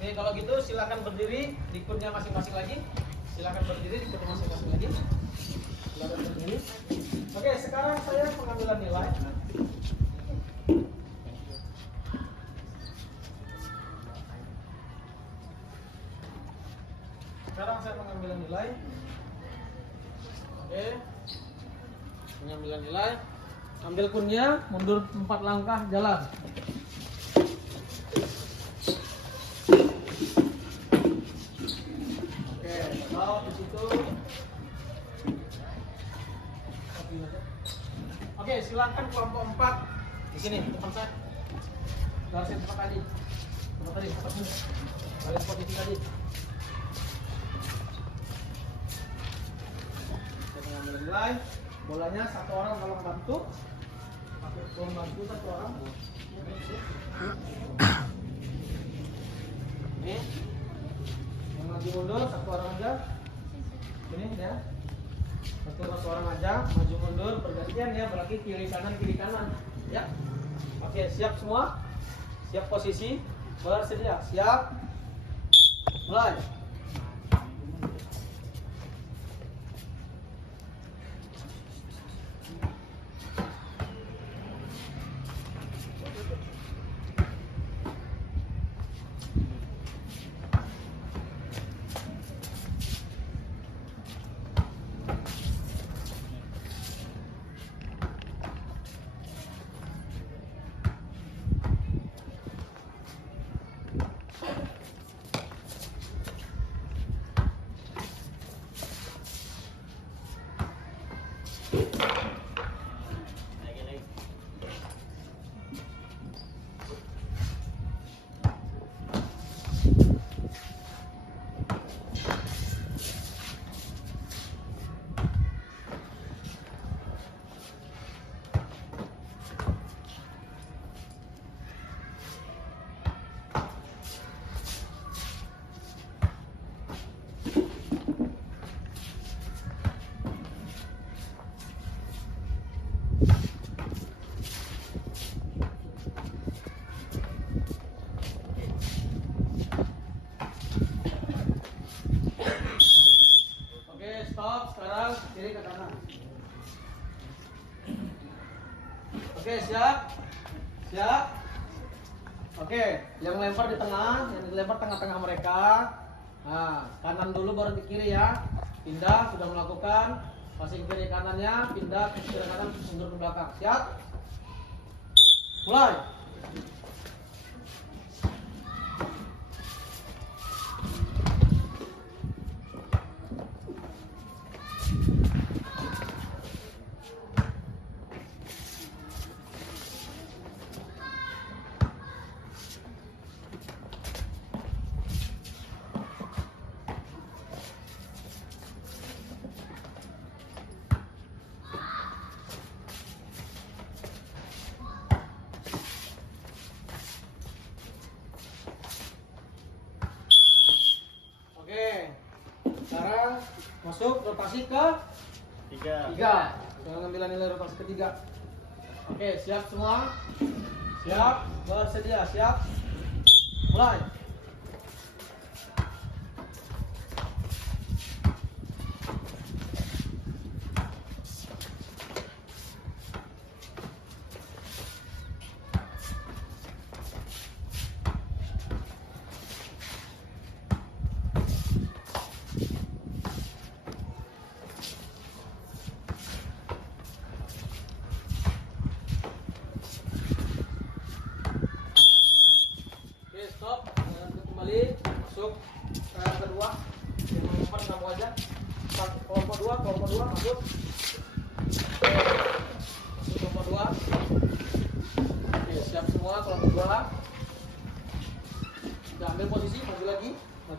Oke, kalau gitu silakan berdiri di ikutnya masing-masing lagi. Silakan berdiri di ikutnya masing-masing lagi. Silakan berdiri. Oke, sekarang saya pengambilan nilai. Sekarang saya pengambilan nilai. Oke. Pengambilan nilai. Ambil kunnya, mundur 4 langkah, jalan. Oke, stop di situ. Oke, silakan kelompok 4 di sini depan saya. Garis tempat tadi. Tempat tadi, tempatmu. Garis posisi tadi. Nilai bolanya satu orang tolong bantu, tolong bantu satu orang. Ini yang maju mundur satu orang aja. Ini ya, satu orang aja maju mundur bergantian ya, berarti kiri kanan ya. Oke, siap semua, siap posisi, bersedia, siap, mulai. Kiri ke kanan. Oke, siap? Siap? Oke, yang lempar di tengah, yang dilempar tengah-tengah mereka. Nah, kanan dulu baru di kiri ya. Pindah, sudah melakukan. Passing kiri kanannya, pindah ke kiri kanan, mundur ke belakang. Siap? Mulai. Sekarang masuk rotasi ke tiga. Sekarang ngambil nilai rotasi ketiga. Oke, siap semua? Siap? Bersedia? Siap? Mulai. Stop.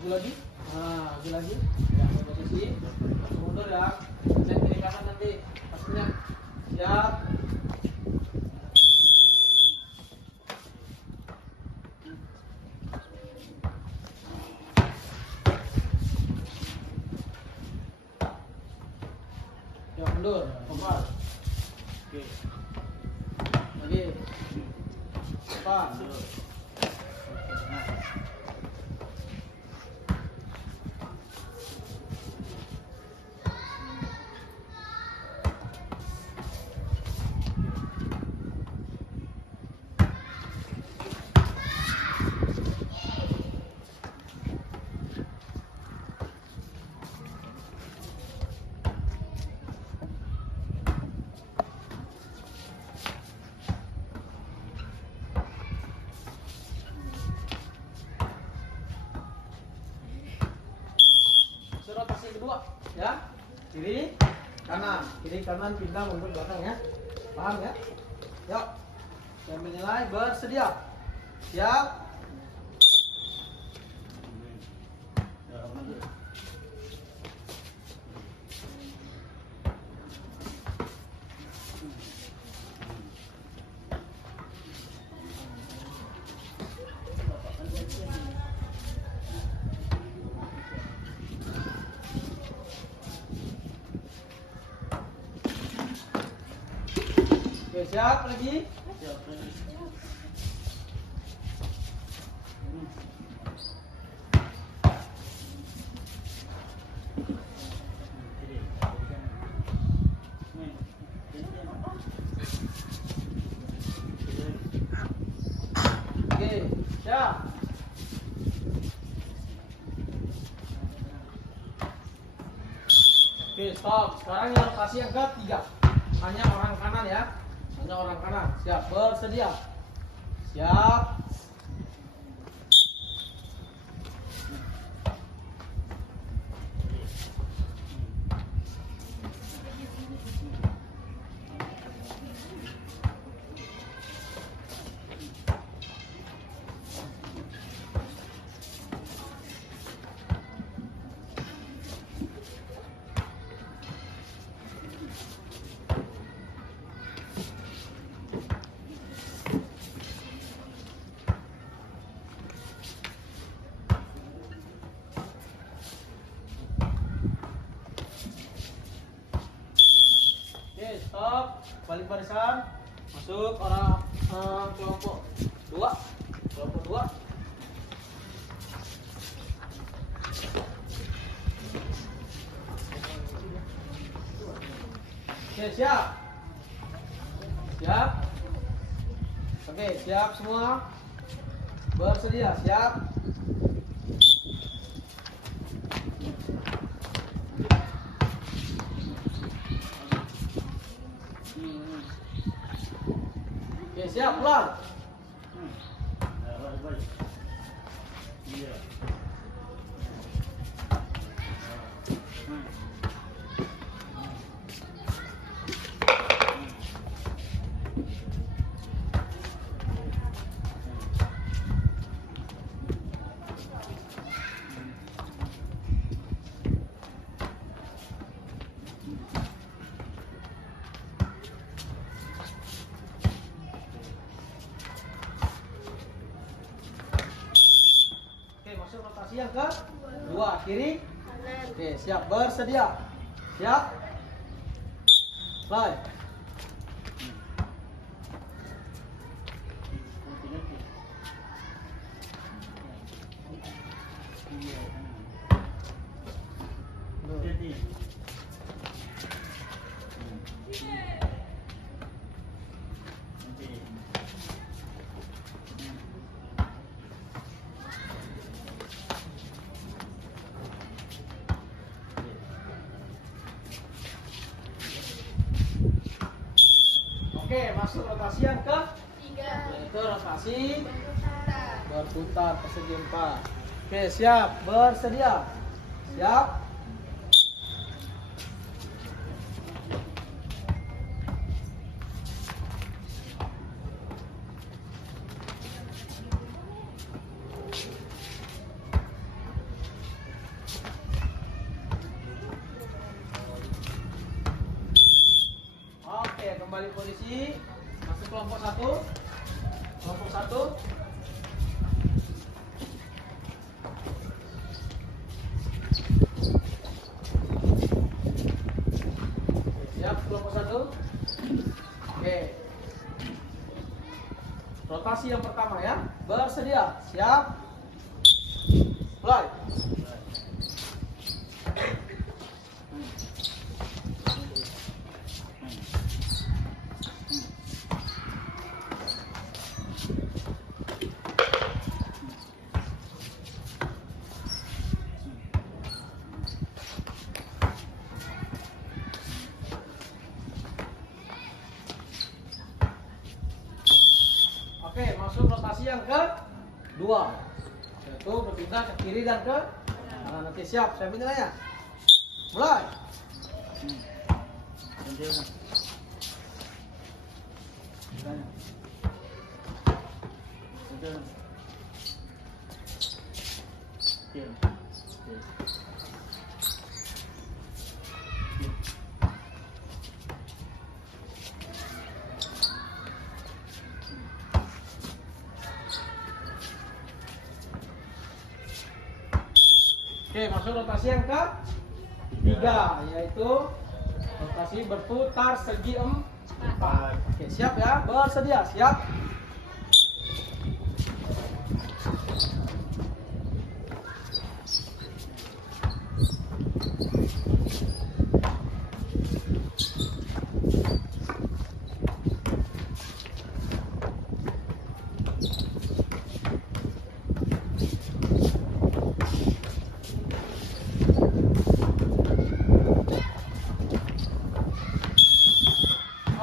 lagi. Nah, maju lagi. Ya, posisi. Langsung mundur ya. Cek kiri kanan nanti pastinya. Siap. Ya, mundur. Kompas. Oke. Lagi. Kompas. Rotasi kedua ya, kiri kanan pindah mundur belakang ya, paham ya? Yuk, saya menilai bersedia, siap. Oke, siap lagi. Siap lagi. Oke, siap. Oke, stop. Sekarang yang rotasi yang ketiga. Hanya orang kanan ya. Hanya orang kanan. Siap, bersedia. Siap. Oke, stop. Balik barisan. Masuk orang kelompok 2. Kelompok 2. Oke, siap. Siap. Oke, siap semua. Bersedia, siap. Oke, siap, pulang. Balik. Iya. Oke, masuk rotasi yang ke 2, kiri. Oke, siap, bersedia. Siap. Play. Oke, masuk rotasi yang ke 3, yaitu rotasi berputar persegi 4. Oke, siap, bersedia. Siap. Oke, kembali posisi. Masuk kelompok 1. Kelompok 1. Siap kelompok 1. Oke. Rotasi yang pertama ya. Bersedia. Siap. Mulai. Oke, masuk rotasi yang kedua. Yaitu berpindah ke kiri dan ke kanan. Nanti siap, saya pindah ya. Mulai. Oke, masuk rotasi yang ketiga, yaitu rotasi berputar segi 4. Oke, siap ya, bersedia, siap.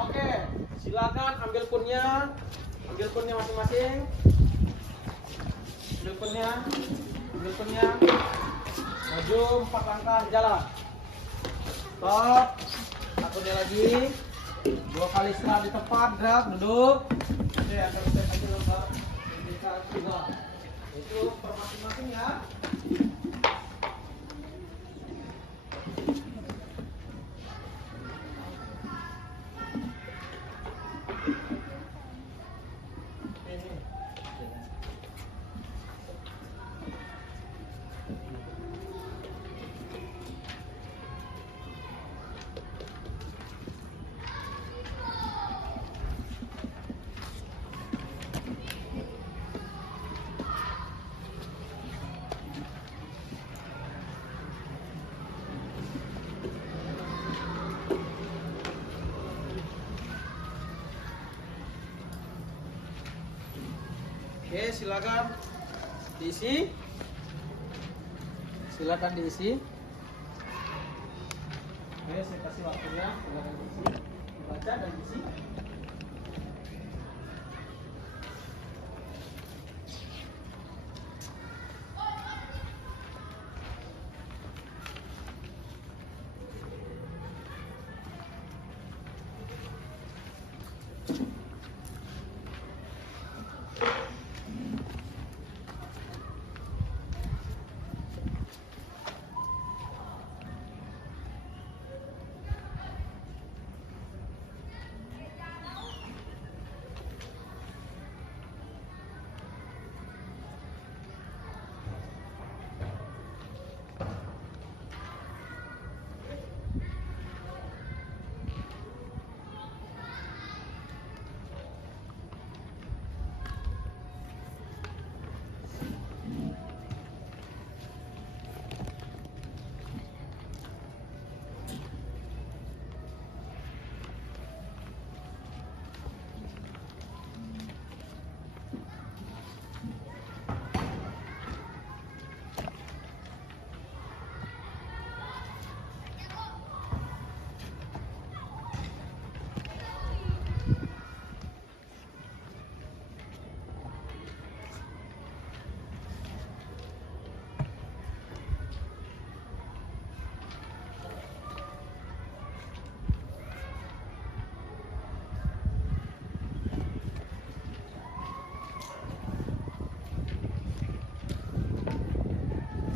Oke, silakan ambil kunnya masing-masing. Ambil kunnya. Maju 4 langkah jalan. Stop. Akunnya lagi. 2 kali istirahat di tempat, gerak, duduk. Oke, akan saya kasih lembar indikasi juga. Itu per masing-masing ya. Oke, silakan diisi. Oke, saya kasih waktunya. Silakan diisi. Baca dan diisi.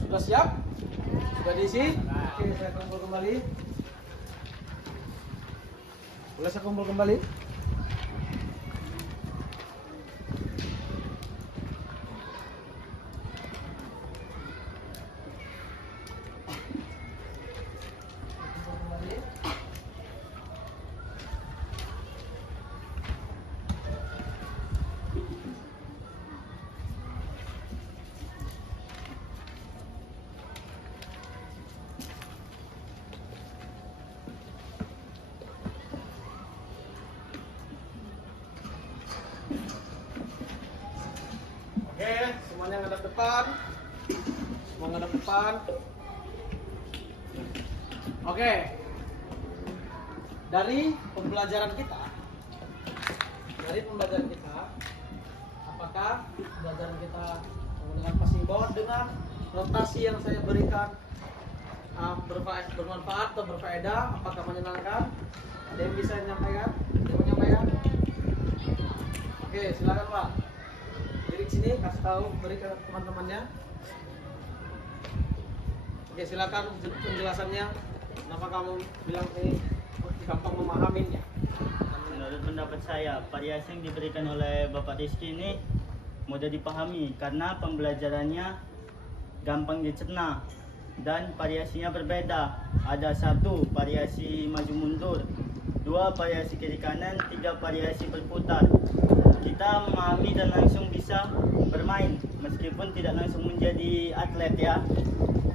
Sudah siap? Sudah diisi? Oke, saya kumpul kembali. Boleh saya kumpul kembali? Oke, semuanya ngadap depan. Semua ngadap depan. Oke. Dari pembelajaran kita, apakah pembelajaran kita menggunakan passing ball dengan rotasi yang saya berikan bermanfaat atau berfaedah? Apakah menyenangkan? Ada yang bisa menyampaikan? Ada yang menyampaikan? Oke, silakan Pak. Dari sini kasih tahu, beri ke teman-temannya. Oke, silakan penjelasannya. Kenapa kamu bilang ini gampang memahaminya? Menurut pendapat saya, variasi yang diberikan oleh Bapak Rizky ini mudah dipahami karena pembelajarannya gampang dicerna dan variasinya berbeda. Ada 1 variasi maju mundur, 2 variasi kiri kanan, 3 variasi berputar. Kita memahami dan langsung bisa bermain meskipun tidak langsung menjadi atlet ya.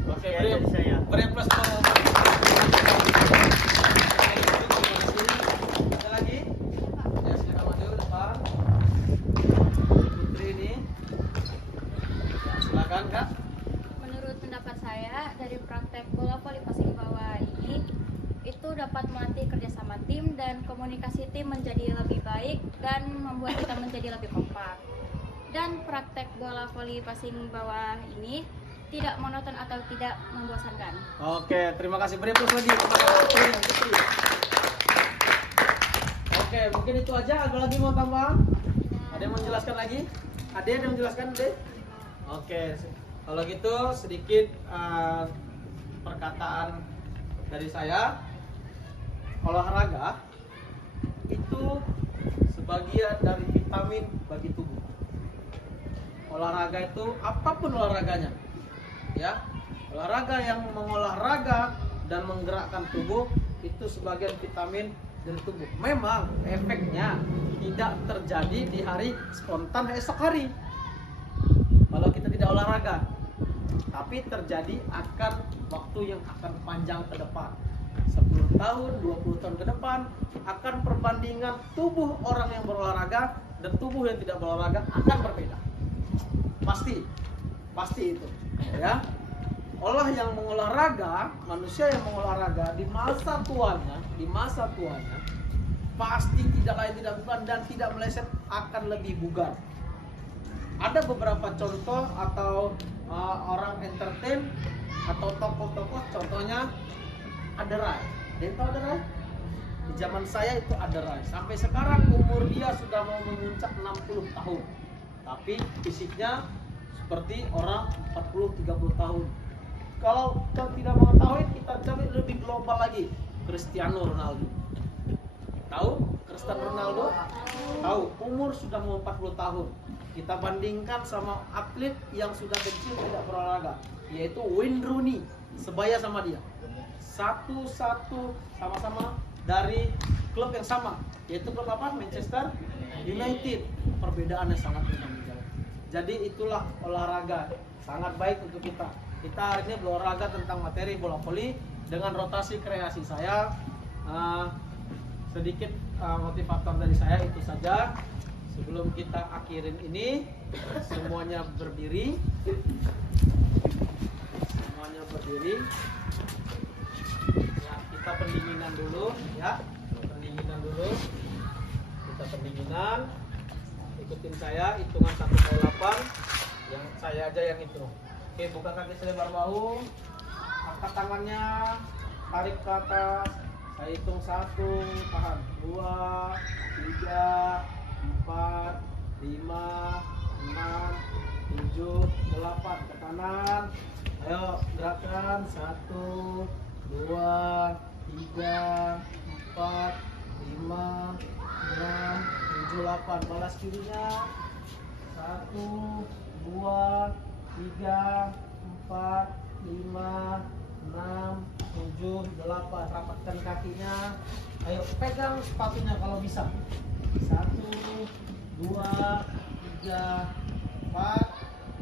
Oke, Ya, dari saya. beri plus ada lagi? Ya, silakan maju depan. Putri ini. Ya, silakan Kak. Menurut pendapat saya, dari praktek bola voli passing bawah ini itu dapat melatih kerjasama tim dan komunikasi tim menjadi lebih baik dan membuat kita menjadi lebih kompak. Dan praktek bola voli passing bawah ini tidak monoton atau tidak membosankan. Oke, terima kasih. Beri plus lagi kepada Putri. Oke, mungkin itu aja. Ada lagi mau tambah? Ada yang mau menjelaskan lagi? Ada yang menjelaskan, Dek? Oke, kalau gitu sedikit perkataan dari saya. Olahraga itu sebagian dari vitamin bagi tubuh. Olahraga itu apapun olahraganya, ya, olahraga yang mengolahraga dan menggerakkan tubuh itu sebagian vitamin dari tubuh. Memang efeknya tidak terjadi di hari spontan esok hari kalau kita tidak olahraga, tapi terjadi akan waktu yang akan panjang ke depan. 10 tahun, 20 tahun ke depan akan perbandingan tubuh orang yang berolahraga dan tubuh yang tidak berolahraga akan berbeda. Pasti itu, ya. Manusia yang mengolahraga di masa tuanya pasti tidak lain tidak bukan dan tidak meleset akan lebih bugar. Ada beberapa contoh atau orang entertain atau tokoh-tokoh, contohnya Aderai. Dia tahu Aderai? Di zaman saya itu Aderai. Sampai sekarang umur dia sudah mau memuncak 60 tahun. Tapi fisiknya seperti orang 40-30 tahun. Kalau kita tidak mengetahui, kita cari lebih global lagi. Cristiano Ronaldo. Tahu Cristiano Ronaldo? Tahu, umur sudah mau 40 tahun. Kita bandingkan sama atlet yang sudah kecil tidak berolahraga, yaitu Wayne Rooney, sebaya sama dia. Satu-satu sama-sama dari klub yang sama, yaitu klub apa? Manchester United. Perbedaannya sangat jauh. Jadi itulah olahraga, sangat baik untuk kita. Kita hari ini berolahraga tentang materi bola voli dengan rotasi kreasi saya. Sedikit motivator dari saya itu saja. Sebelum kita akhirin ini, semuanya berdiri. Ya, kita pendinginan dulu, ya. Kita pendinginan. Ikutin saya, hitungan 1 sampai 8. Yang saya aja yang hitung. Oke, buka kaki selebar bahu. Angkat tangannya, tarik ke atas. Saya hitung 1, tahan. 2, 3, 4, 5, 6, 7, 8. Ke kanan. Ayo gerakan. 1, 2, 3, 4, 5, 5, 6, 7, 8. Balas kirinya. 1, 2, 3, 4, 5, 6, 7, 8. Rapatkan kakinya. Ayo pegang sepatunya kalau bisa. 1, 2, 3, 4,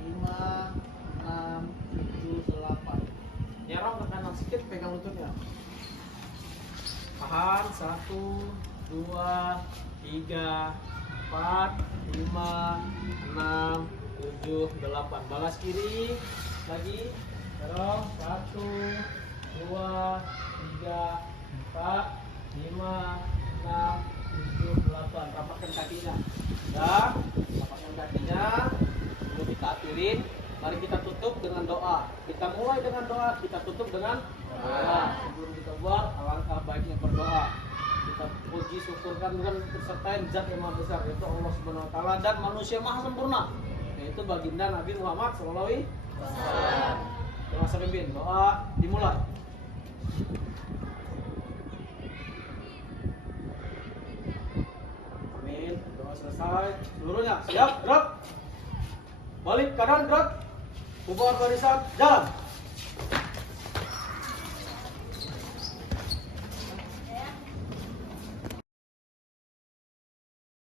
5, 6, 7, 8. Nyerong ke kanan sedikit, pegang lututnya. Tahan. 1, 2, 3, 4, 5, 6, 7, 8. Balas kiri lagi. Dorong. 1, 2, 3, 4, 5, 6, 7, 8. Rapatkan kakinya. Ya, rapatkan kakinya. Lalu kita aturin. Mari kita tutup dengan doa. Kita mulai dengan doa, kita tutup dengan doa. Sebelum kita buat, alangkah baiknya berdoa. Kita puji syukurkan dengan kesertaan Zat yang Maha Besar, yaitu Allah Subhanahu Wa Taala dan manusia Maha Sempurna, yaitu baginda Nabi Muhammad Sallallahu Alaihi Wasallam. Doa dimulai. Amin. Doa selesai. Seluruhnya siap, gerak. Balik kanan, gerak. Ubah barisan, jalan.